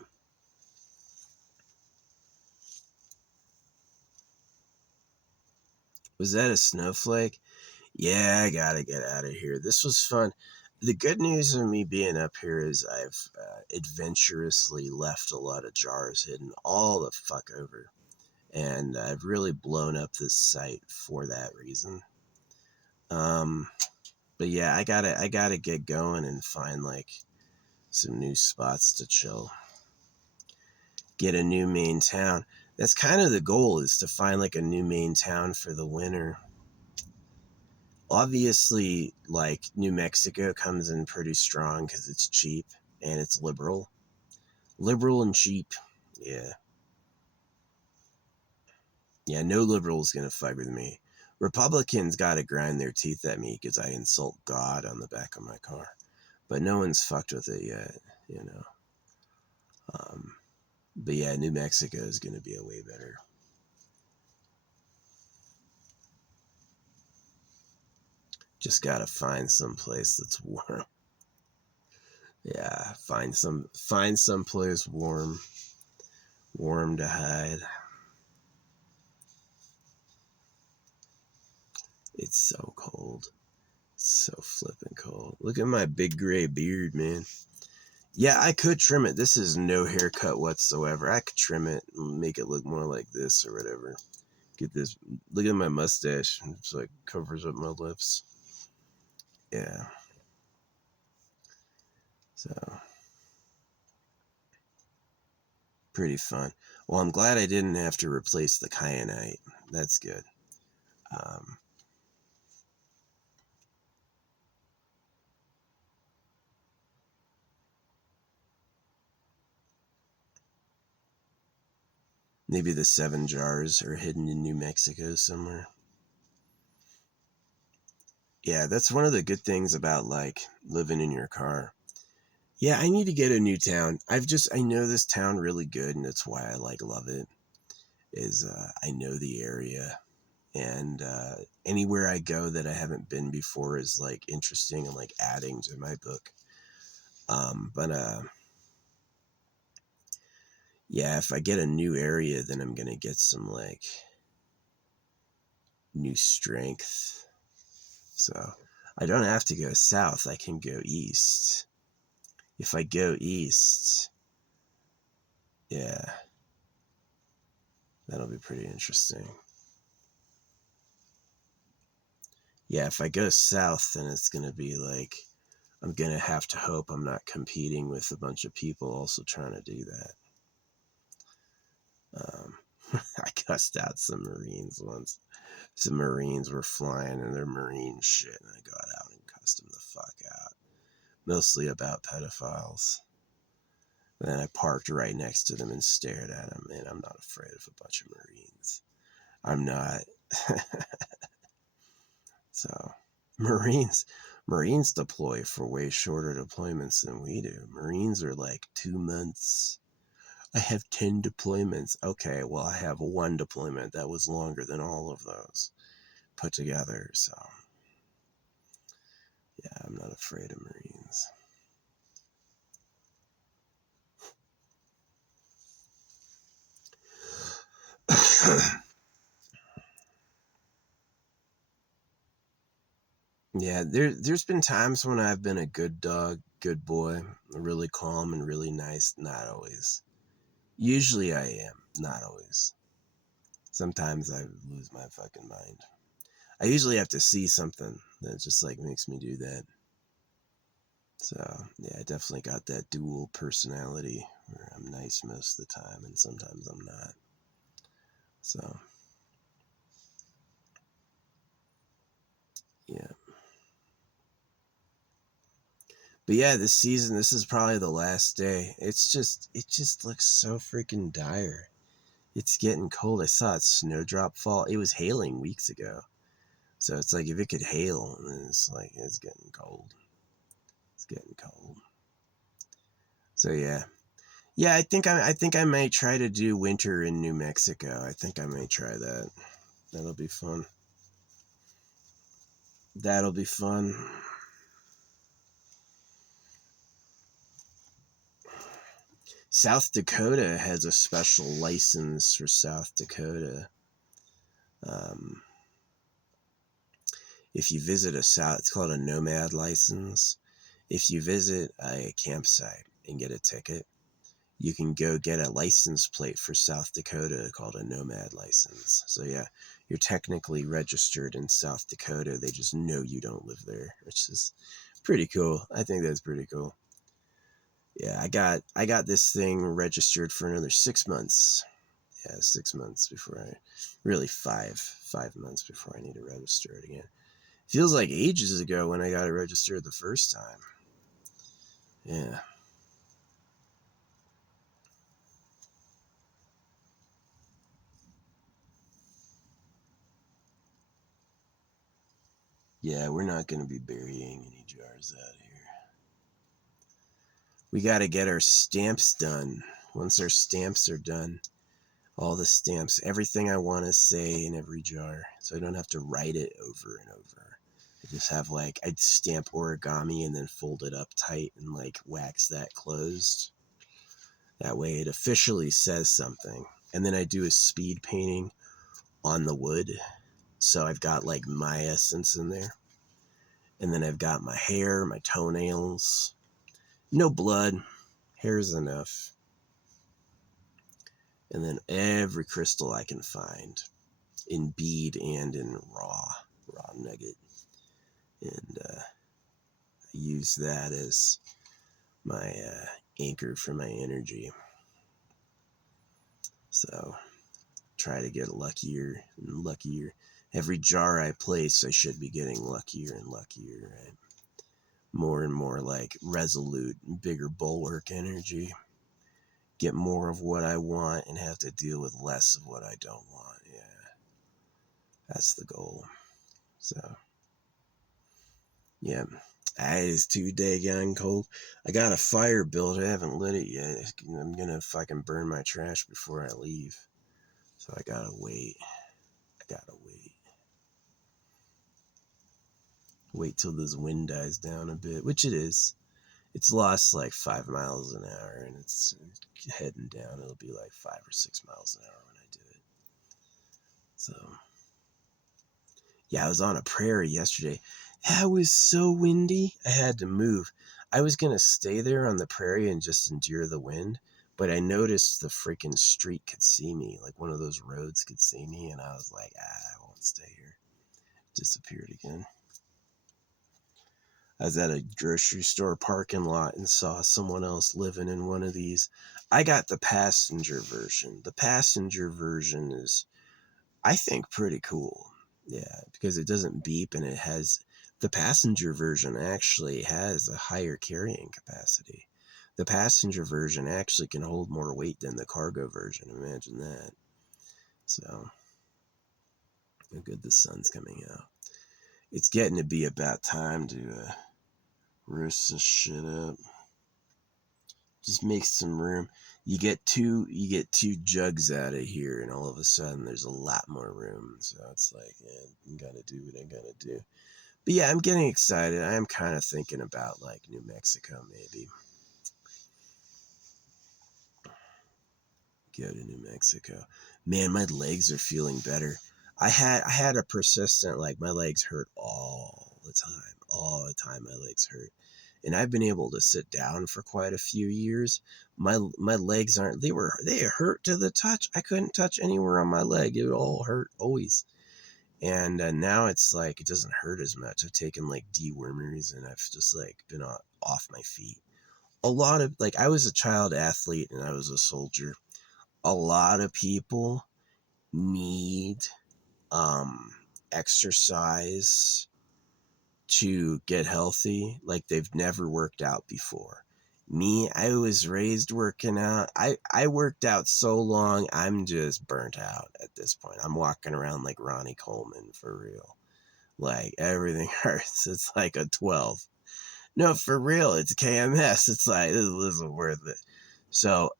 Was that a snowflake? Yeah, I gotta get out of here. This was fun. The good news of me being up here is I've adventurously left a lot of jars hidden all the fuck over. And I've really blown up this site for that reason. Um, but yeah, I gotta get going and find like some new spots to chill. Get a new main town. That's kind of the goal, is to find like a new main town for the winter. Obviously, like, New Mexico comes in pretty strong because it's cheap and it's liberal. Liberal and cheap. Yeah. Yeah, no liberal's gonna fuck with me. Republicans gotta grind their teeth at me because I insult God on the back of my car. But no one's fucked with it yet, you know. But yeah, New Mexico is gonna be a way better. Just gotta find some place that's warm. Yeah, find some place warm to hide. It's so cold. It's so flippin' cold. Look at my big gray beard, man. Yeah, I could trim it. This is no haircut whatsoever. I could trim it and make it look more like this or whatever. Get this. Look at my mustache. It's like covers up my lips. Yeah. So pretty fun. Well, I'm glad I didn't have to replace the kyanite. That's good. Um, Maybe the 7 jars are hidden in New Mexico somewhere. Yeah, that's one of the good things about like living in your car. Yeah, I need to get a new town. I know this town really good, and that's why I like love it. Is I know the area, and anywhere I go that I haven't been before is like interesting and like adding to my book. But yeah, if I get a new area, then I'm gonna get some like new strength. So I don't have to go south. I can go east. If I go east, yeah, that'll be pretty interesting. Yeah, if I go south, then it's gonna be like, I'm gonna have to hope I'm not competing with a bunch of people also trying to do that. I cussed out some Marines once. Some Marines were flying in their Marine shit, and I got out and cussed them the fuck out. Mostly about pedophiles. And then I parked right next to them and stared at them, and I'm not afraid of a bunch of Marines. I'm not. So, Marines deploy for way shorter deployments than we do. Marines are like 2 months. I have 10 deployments. Okay, well, I have 1 deployment that was longer than all of those put together. So, yeah, I'm not afraid of Marines. Yeah, there's been times when I've been a good dog, good boy, really calm and really nice. Not always. Usually I am. Not always. Sometimes I lose my fucking mind. I usually have to see something that just like makes me do that. So yeah, I definitely got that dual personality where I'm nice most of the time and sometimes I'm not. So yeah. But yeah, this season, this is probably the last day. It just looks so freaking dire. It's getting cold. I saw a snowdrop fall. It was hailing weeks ago. So it's like if it could hail, then it's like it's getting cold. It's getting cold. So yeah. Yeah, I think I might try to do winter in New Mexico. I think I might try that. That'll be fun. That'll be fun. South Dakota has a special license for South Dakota. Um, if you visit it's called a nomad license. If you visit a campsite and get a ticket, you can go get a license plate for South Dakota called a nomad license. So yeah, you're technically registered in South Dakota. They just know you don't live there, which is pretty cool. I think that's pretty cool. Yeah, I got this thing registered for another 6 months. Yeah, 6 months before I really 5 months before I need to register it again. Feels like ages ago when I got it registered the first time. Yeah. Yeah, we're not going to be burying any jars out here. We got to get our stamps done. Once our stamps are done, all the stamps, everything I want to say in every jar, so I don't have to write it over and over. I just have like, I'd stamp origami and then fold it up tight and like wax that closed. That way it officially says something. And then I do a speed painting on the wood. So I've got like my essence in there. And then I've got my hair, my toenails. No blood. Hair is enough. And then every crystal I can find in bead and in raw nugget. And I use that as my anchor for my energy. So try to get luckier and luckier. Every jar I place, I should be getting luckier and luckier, right? More and more like resolute, bigger bulwark energy. Get more of what I want and have to deal with less of what I don't want. Yeah, that's the goal. So, yeah. It is too daggone cold. I got a fire built. I haven't lit it yet. I'm gonna fucking burn my trash before I leave. So I gotta wait. I gotta wait. Wait till this wind dies down a bit, which it is. It's lost like 5 miles an hour and it's heading down. It'll be like 5 or 6 miles an hour when I do it. So, yeah, I was on a prairie yesterday. That was so windy. I had to move. I was going to stay there on the prairie and just endure the wind, but I noticed the freaking street could see me. Like one of those roads could see me, and I was like, I won't stay here. Disappeared again. I was at a grocery store parking lot and saw someone else living in one of these. I got the passenger version. The passenger version is, I think, pretty cool. Yeah, because it doesn't beep, and the passenger version actually has a higher carrying capacity. The passenger version actually can hold more weight than the cargo version. Imagine that. So, how good the sun's coming out. It's getting to be about time to roast this shit up. Just make some room. You get two jugs out of here, and all of a sudden there's a lot more room. So it's like, yeah, I gotta do what I gotta do. But yeah, I'm getting excited. I am kind of thinking about like New Mexico, maybe. Go to New Mexico. Man, my legs are feeling better. I had a persistent, like, my legs hurt all the time. All the time my legs hurt. And I've been able to sit down for quite a few years. My legs they hurt to the touch. I couldn't touch anywhere on my leg. It would all hurt always. And now it's like it doesn't hurt as much. I've taken like dewormers, and I've just like been off my feet. A lot of, like, I was a child athlete and I was a soldier. A lot of people need exercise to get healthy like they've never worked out before. Me, I was raised working out. I worked out so long, I'm just burnt out at this point. I'm walking around like Ronnie Coleman for real. Like, everything hurts. It's like a 12. No, for real, it's KMS. It's like, this isn't worth it. So,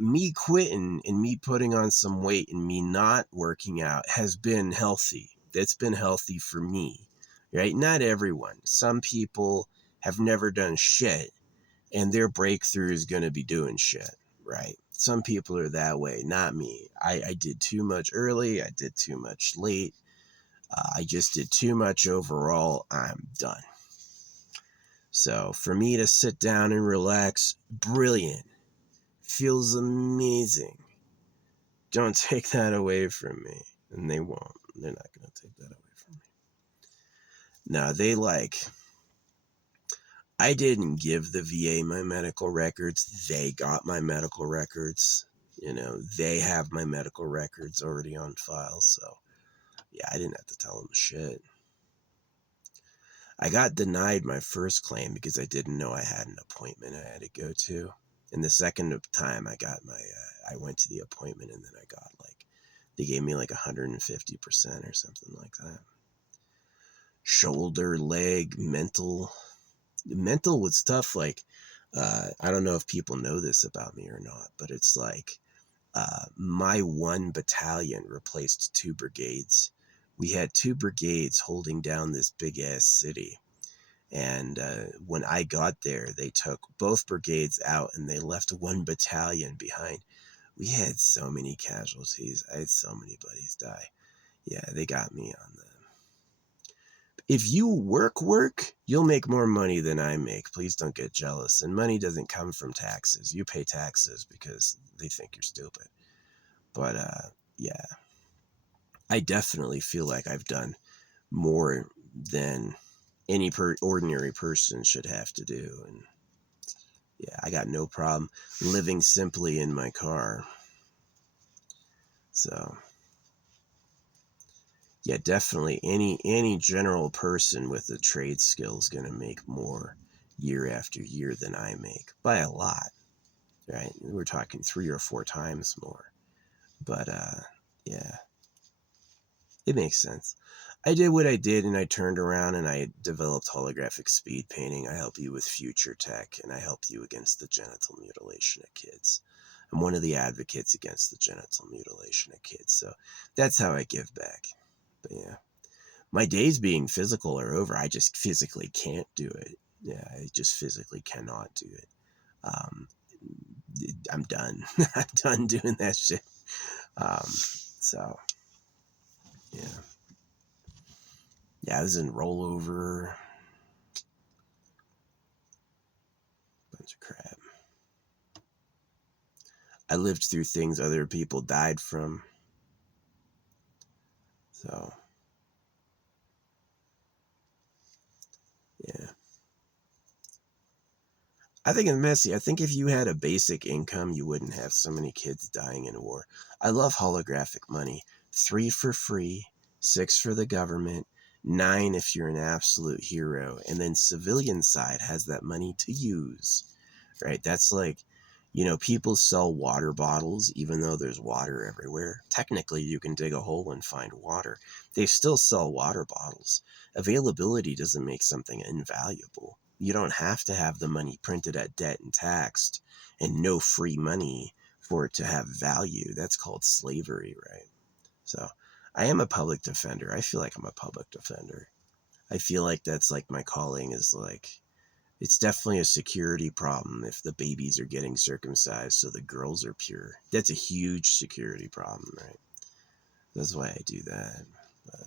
me quitting and me putting on some weight and me not working out has been healthy. That's been healthy for me, right? Not everyone. Some people have never done shit, and their breakthrough is going to be doing shit, right? Some people are that way, not me. I did too much early. I did too much late. I just did too much overall. I'm done. So for me to sit down and relax, brilliant. Feels amazing. Don't take that away from me. And they won't. They're not going to take that away from me. Now, I didn't give the VA my medical records. They got my medical records. You know, they have my medical records already on file. So, yeah, I didn't have to tell them shit. I got denied my first claim because I didn't know I had an appointment I had to go to. And the second time I got I went to the appointment, and then I got they gave me like 150% or something like that. Shoulder, leg, mental. Mental was tough. Like, I don't know if people know this about me or not, but it's like my one battalion replaced 2 brigades. We had 2 brigades holding down this big ass city. And when I got there, they took both brigades out and they left 1 battalion behind. We had so many casualties. I had so many buddies die. Yeah, they got me on the... If you work, you'll make more money than I make. Please don't get jealous. And money doesn't come from taxes. You pay taxes because they think you're stupid. But, yeah. I definitely feel like I've done more than any ordinary person should have to do. And yeah, I got no problem living simply in my car. So yeah, definitely any general person with a trade skill is going to make more year after year than I make, by a lot, right? We're talking 3 or 4 times more. But yeah, it makes sense. I did what I did, and I turned around and I developed holographic speed painting. I help you with future tech, and I help you against the genital mutilation of kids. I'm one of the advocates against the genital mutilation of kids. So that's how I give back. But yeah, my days being physical are over. I just physically can't do it. Yeah, I just physically cannot do it. I'm done. I'm done doing that shit. So yeah. Yeah, I was in rollover. Bunch of crap. I lived through things other people died from. So, yeah. I think it's messy. I think if you had a basic income, you wouldn't have so many kids dying in war. I love holographic money. 3 for free, 6 for the government, 9 if you're an absolute hero, and then civilian side has that money to use, right? That's like, people sell water bottles even though there's water everywhere. Technically, you can dig a hole and find water. They still sell water bottles. Availability doesn't make something invaluable. You don't have to have the money printed at debt and taxed and no free money for it to have value. That's called slavery, right? So I am a public defender. I feel like I'm a public defender. I feel like that's like my calling is like, it's definitely a security problem if the babies are getting circumcised so the girls are pure. That's a huge security problem, right? That's why I do that. But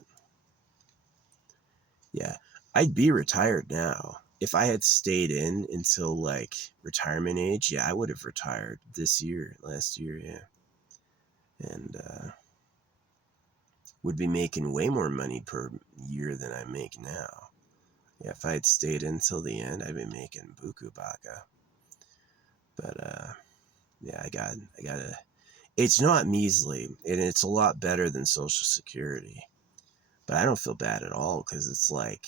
yeah, I'd be retired now. If I had stayed in until like retirement age, yeah, I would have retired last year, yeah. And would be making way more money per year than I make now. Yeah, if I had stayed in till the end, I'd be making buku baka. But yeah, I got a. It's not measly, and it's a lot better than Social Security. But I don't feel bad at all because it's like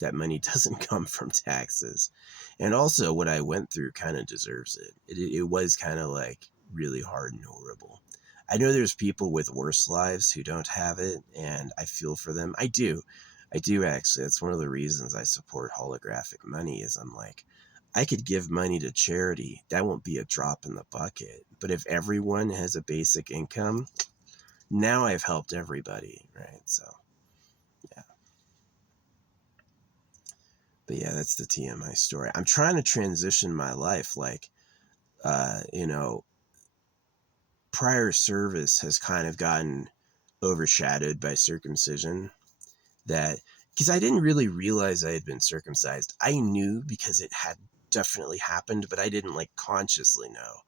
that money doesn't come from taxes, and also what I went through kind of deserves it. It was kind of like really hard and horrible. I know there's people with worse lives who don't have it, and I feel for them. I do actually. That's one of the reasons I support holographic money. Is I'm like, I could give money to charity. That won't be a drop in the bucket. But if everyone has a basic income, now I've helped everybody, right? So, yeah. But yeah, that's the TMI story. I'm trying to transition my life. Like, uh, you know, prior service has kind of gotten overshadowed by circumcision. That, because I didn't really realize I had been circumcised. I knew because it had definitely happened, but I didn't like consciously know.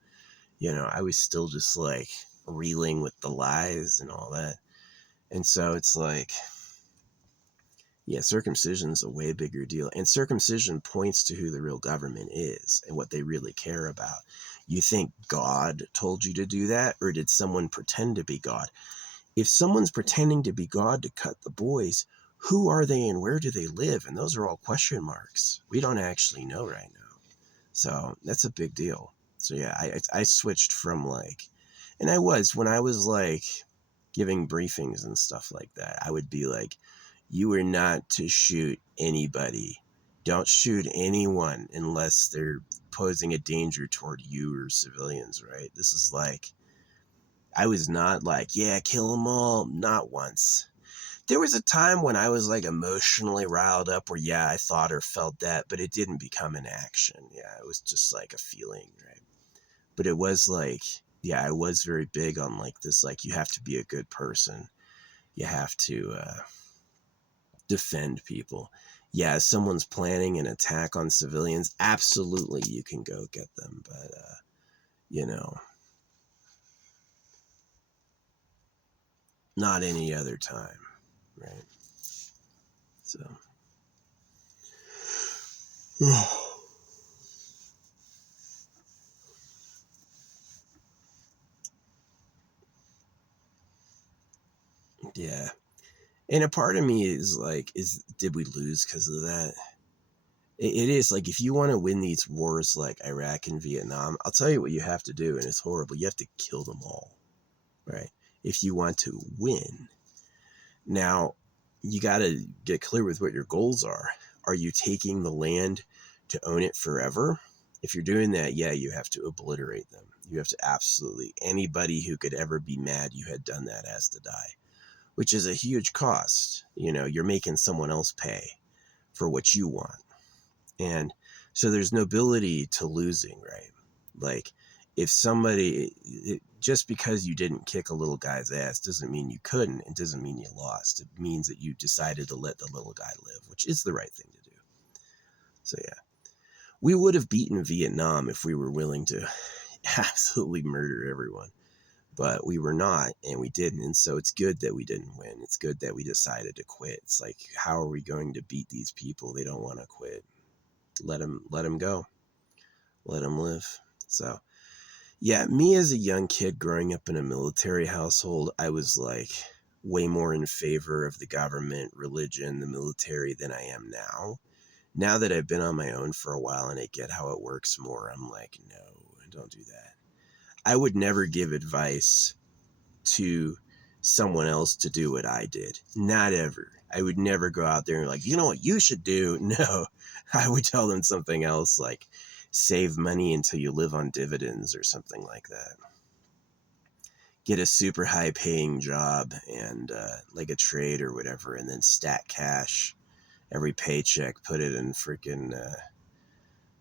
I was still just like reeling with the lies and all that. And so it's like, yeah, circumcision's a way bigger deal. And circumcision points to who the real government is and what they really care about. You think God told you to do that, or did someone pretend to be God? If someone's pretending to be God to cut the boys, who are they and where do they live? And those are all question marks. We don't actually know right now. So that's a big deal. So yeah, I switched from like, and when I was like giving briefings and stuff like that, I would be like, you are not to shoot anybody. Don't shoot anyone unless they're posing a danger toward you or civilians, right? This is like, I was not like, yeah, kill them all. Not once. There was a time when I was like emotionally riled up where, yeah, I thought or felt that, but it didn't become an action. Yeah, it was just like a feeling, right? But it was like, yeah, I was very big on like this, like, you have to be a good person. You have to defend people. Yeah, if someone's planning an attack on civilians, absolutely you can go get them. But, you know, not any other time, right? So, yeah. And a part of me is like, did we lose because of that? It is like, if you want to win these wars like Iraq and Vietnam, I'll tell you what you have to do, and it's horrible. You have to kill them all, right? If you want to win. Now, you got to get clear with what your goals are. Are you taking the land to own it forever? If you're doing that, yeah, you have to obliterate them. You have to absolutely, anybody who could ever be mad you had done that has to die, which is a huge cost. You're making someone else pay for what you want. And so there's nobility to losing, right? Like, if just because you didn't kick a little guy's ass doesn't mean you couldn't. It doesn't mean you lost. It means that you decided to let the little guy live, which is the right thing to do. So yeah, we would have beaten Vietnam if we were willing to absolutely murder everyone, but we were not, and we didn't. And so it's good that we didn't win. It's good that we decided to quit. It's like, how are we going to beat these people? They don't want to quit. Let them go. let them live. So, yeah, me as a young kid growing up in a military household, I was like way more in favor of the government, religion, the military than I am now. Now that I've been on my own for a while and I get how it works more, I'm like, no, don't do that. I would never give advice to someone else to do what I did. Not ever. I would never go out there and like, you know what you should do? No, I would tell them something else like save money until you live on dividends or something like that. Get a super high paying job and like a trade or whatever, and then stack cash every paycheck, put it in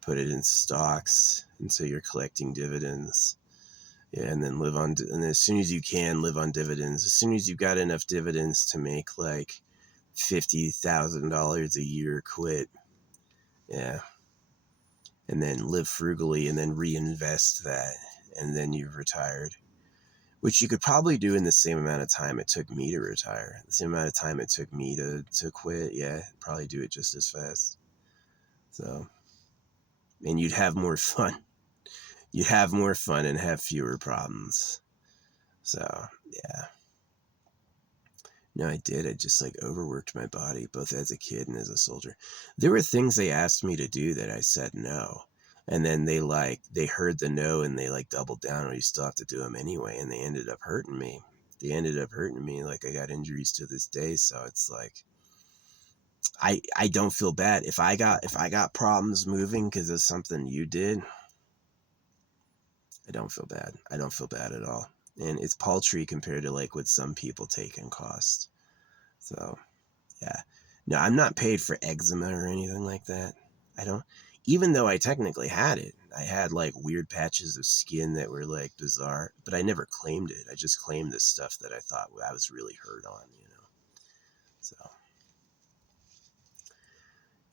put it in stocks until you're collecting dividends. Yeah, and then live on, and as soon as you can, live on dividends. As soon as you've got enough dividends to make like $50,000 a year, quit. Yeah, and then live frugally, and then reinvest that, and then you've retired. Which you could probably do in the same amount of time it took me to retire. The same amount of time it took me to quit. Yeah, probably do it just as fast. So, and you'd have more fun. You'd have more fun and have fewer problems. So, yeah. No, I did. I just like overworked my body, both as a kid and as a soldier. There were things they asked me to do that I said no. And then they heard the no and they like doubled down, or you still have to do them anyway. And they ended up hurting me. Like I got injuries to this day. So it's like, I don't feel bad. If I got problems moving because of something you did, I don't feel bad. I don't feel bad at all. And it's paltry compared to like what some people take in cost. So, yeah. No, I'm not paid for eczema or anything like that. I don't, even though I technically had it. I had like weird patches of skin that were like bizarre, but I never claimed it. I just claimed this stuff that I thought I was really hurt on, you know? So,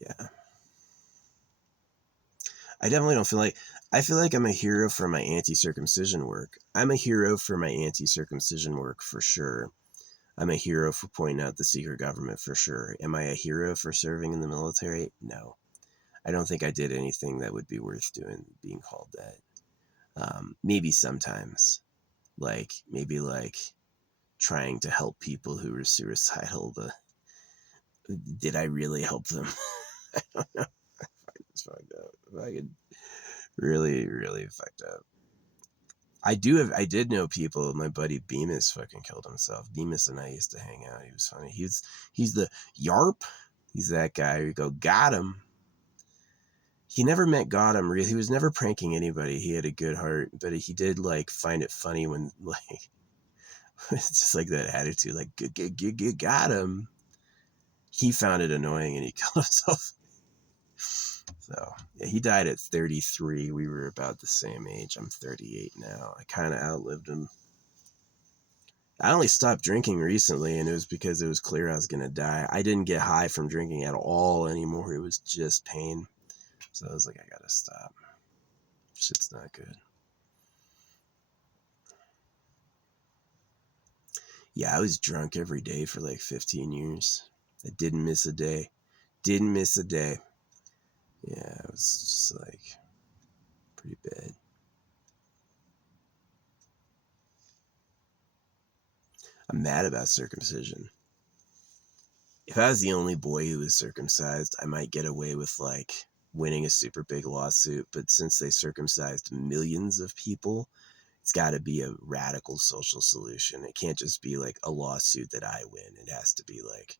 yeah. I definitely don't feel like, I feel like I'm a hero for my anti-circumcision work. I'm a hero for my anti-circumcision work for sure. I'm a hero for pointing out the secret government for sure. Am I a hero for serving in the military? No. I don't think I did anything that would be worth doing, being called that. Maybe sometimes, like maybe like trying to help people who were suicidal. But did I really help them? I don't know. It's fucked up. If I could really, really fucked up. I did know people. My buddy Bemis fucking killed himself. Bemis and I used to hang out. He was funny. He's the yarp. He's that guy who go got him. He never met got him. Really, he was never pranking anybody. He had a good heart, but he did like find it funny when like it's just like that attitude, like got him. He found it annoying and he killed himself. So yeah, he died at 33. We were about the same age. I'm 38 now. I kind of outlived him. I only stopped drinking recently, and it was because it was clear I was gonna die. I didn't get high from drinking at all anymore. It was just pain. So I was like, I gotta stop. Shit's not good. Yeah, I was drunk every day for like 15 years. I didn't miss a day. Didn't miss a day. Yeah, it was just like pretty bad. I'm mad about circumcision. If I was the only boy who was circumcised, I might get away with like winning a super big lawsuit. But since they circumcised millions of people, it's got to be a radical social solution. It can't just be like a lawsuit that I win. It has to be like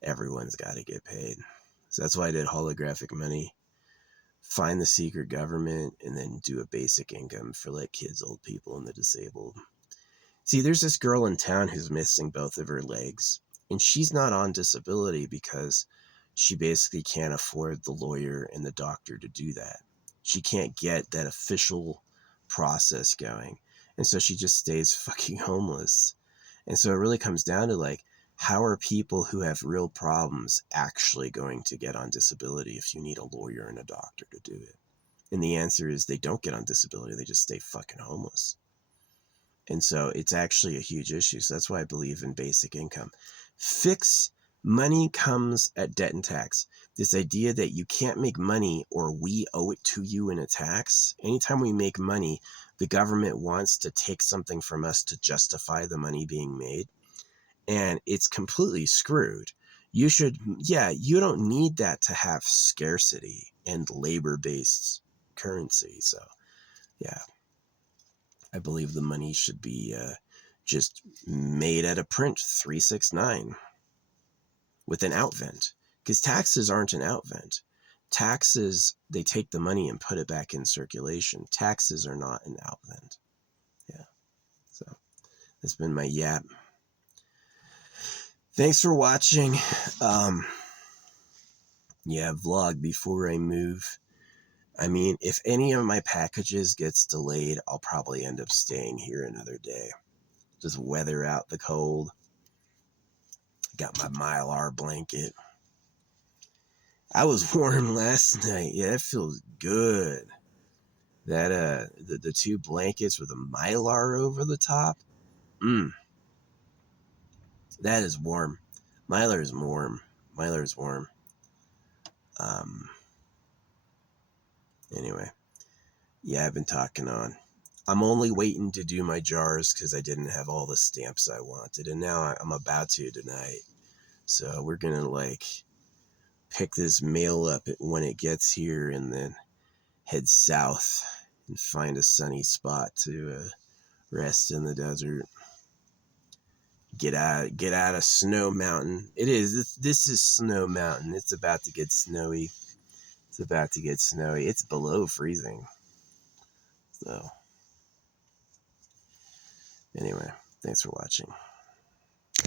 everyone's got to get paid. So that's why I did holographic money. Find the secret government and then do a basic income for like kids, old people, and the disabled. See, there's this girl in town who's missing both of her legs, and she's not on disability because she basically can't afford the lawyer and the doctor to do that. She can't get that official process going. And so she just stays fucking homeless. And so it really comes down to like, how are people who have real problems actually going to get on disability if you need a lawyer and a doctor to do it? And the answer is they don't get on disability. They just stay fucking homeless. And so it's actually a huge issue. So that's why I believe in basic income. Fix Money comes at debt and tax. This idea that you can't make money or we owe it to you in a tax. Anytime we make money, the government wants to take something from us to justify the money being made. And it's completely screwed. You don't need that to have scarcity and labor-based currency. So, yeah, I believe the money should be just made at a print 369 with an outvent, because taxes aren't an outvent. Taxes, they take the money and put it back in circulation. Taxes are not an outvent. Yeah. So that's been my yap. Thanks for watching. Vlog before I move. I mean, if any of my packages gets delayed, I'll probably end up staying here another day. Just weather out the cold. Got my Mylar blanket. I was warm last night. Yeah, it feels good. That the two blankets with a Mylar over the top. That is warm. Mylar is warm. Mylar is warm. Anyway, yeah, I've been talking on. I'm only waiting to do my jars because I didn't have all the stamps I wanted, and now I'm about to tonight. So we're gonna pick this mail up when it gets here, and then head south and find a sunny spot to rest in the desert. Get out of Snow Mountain. This is Snow Mountain. It's about to get snowy. It's below freezing. So anyway, thanks for watching.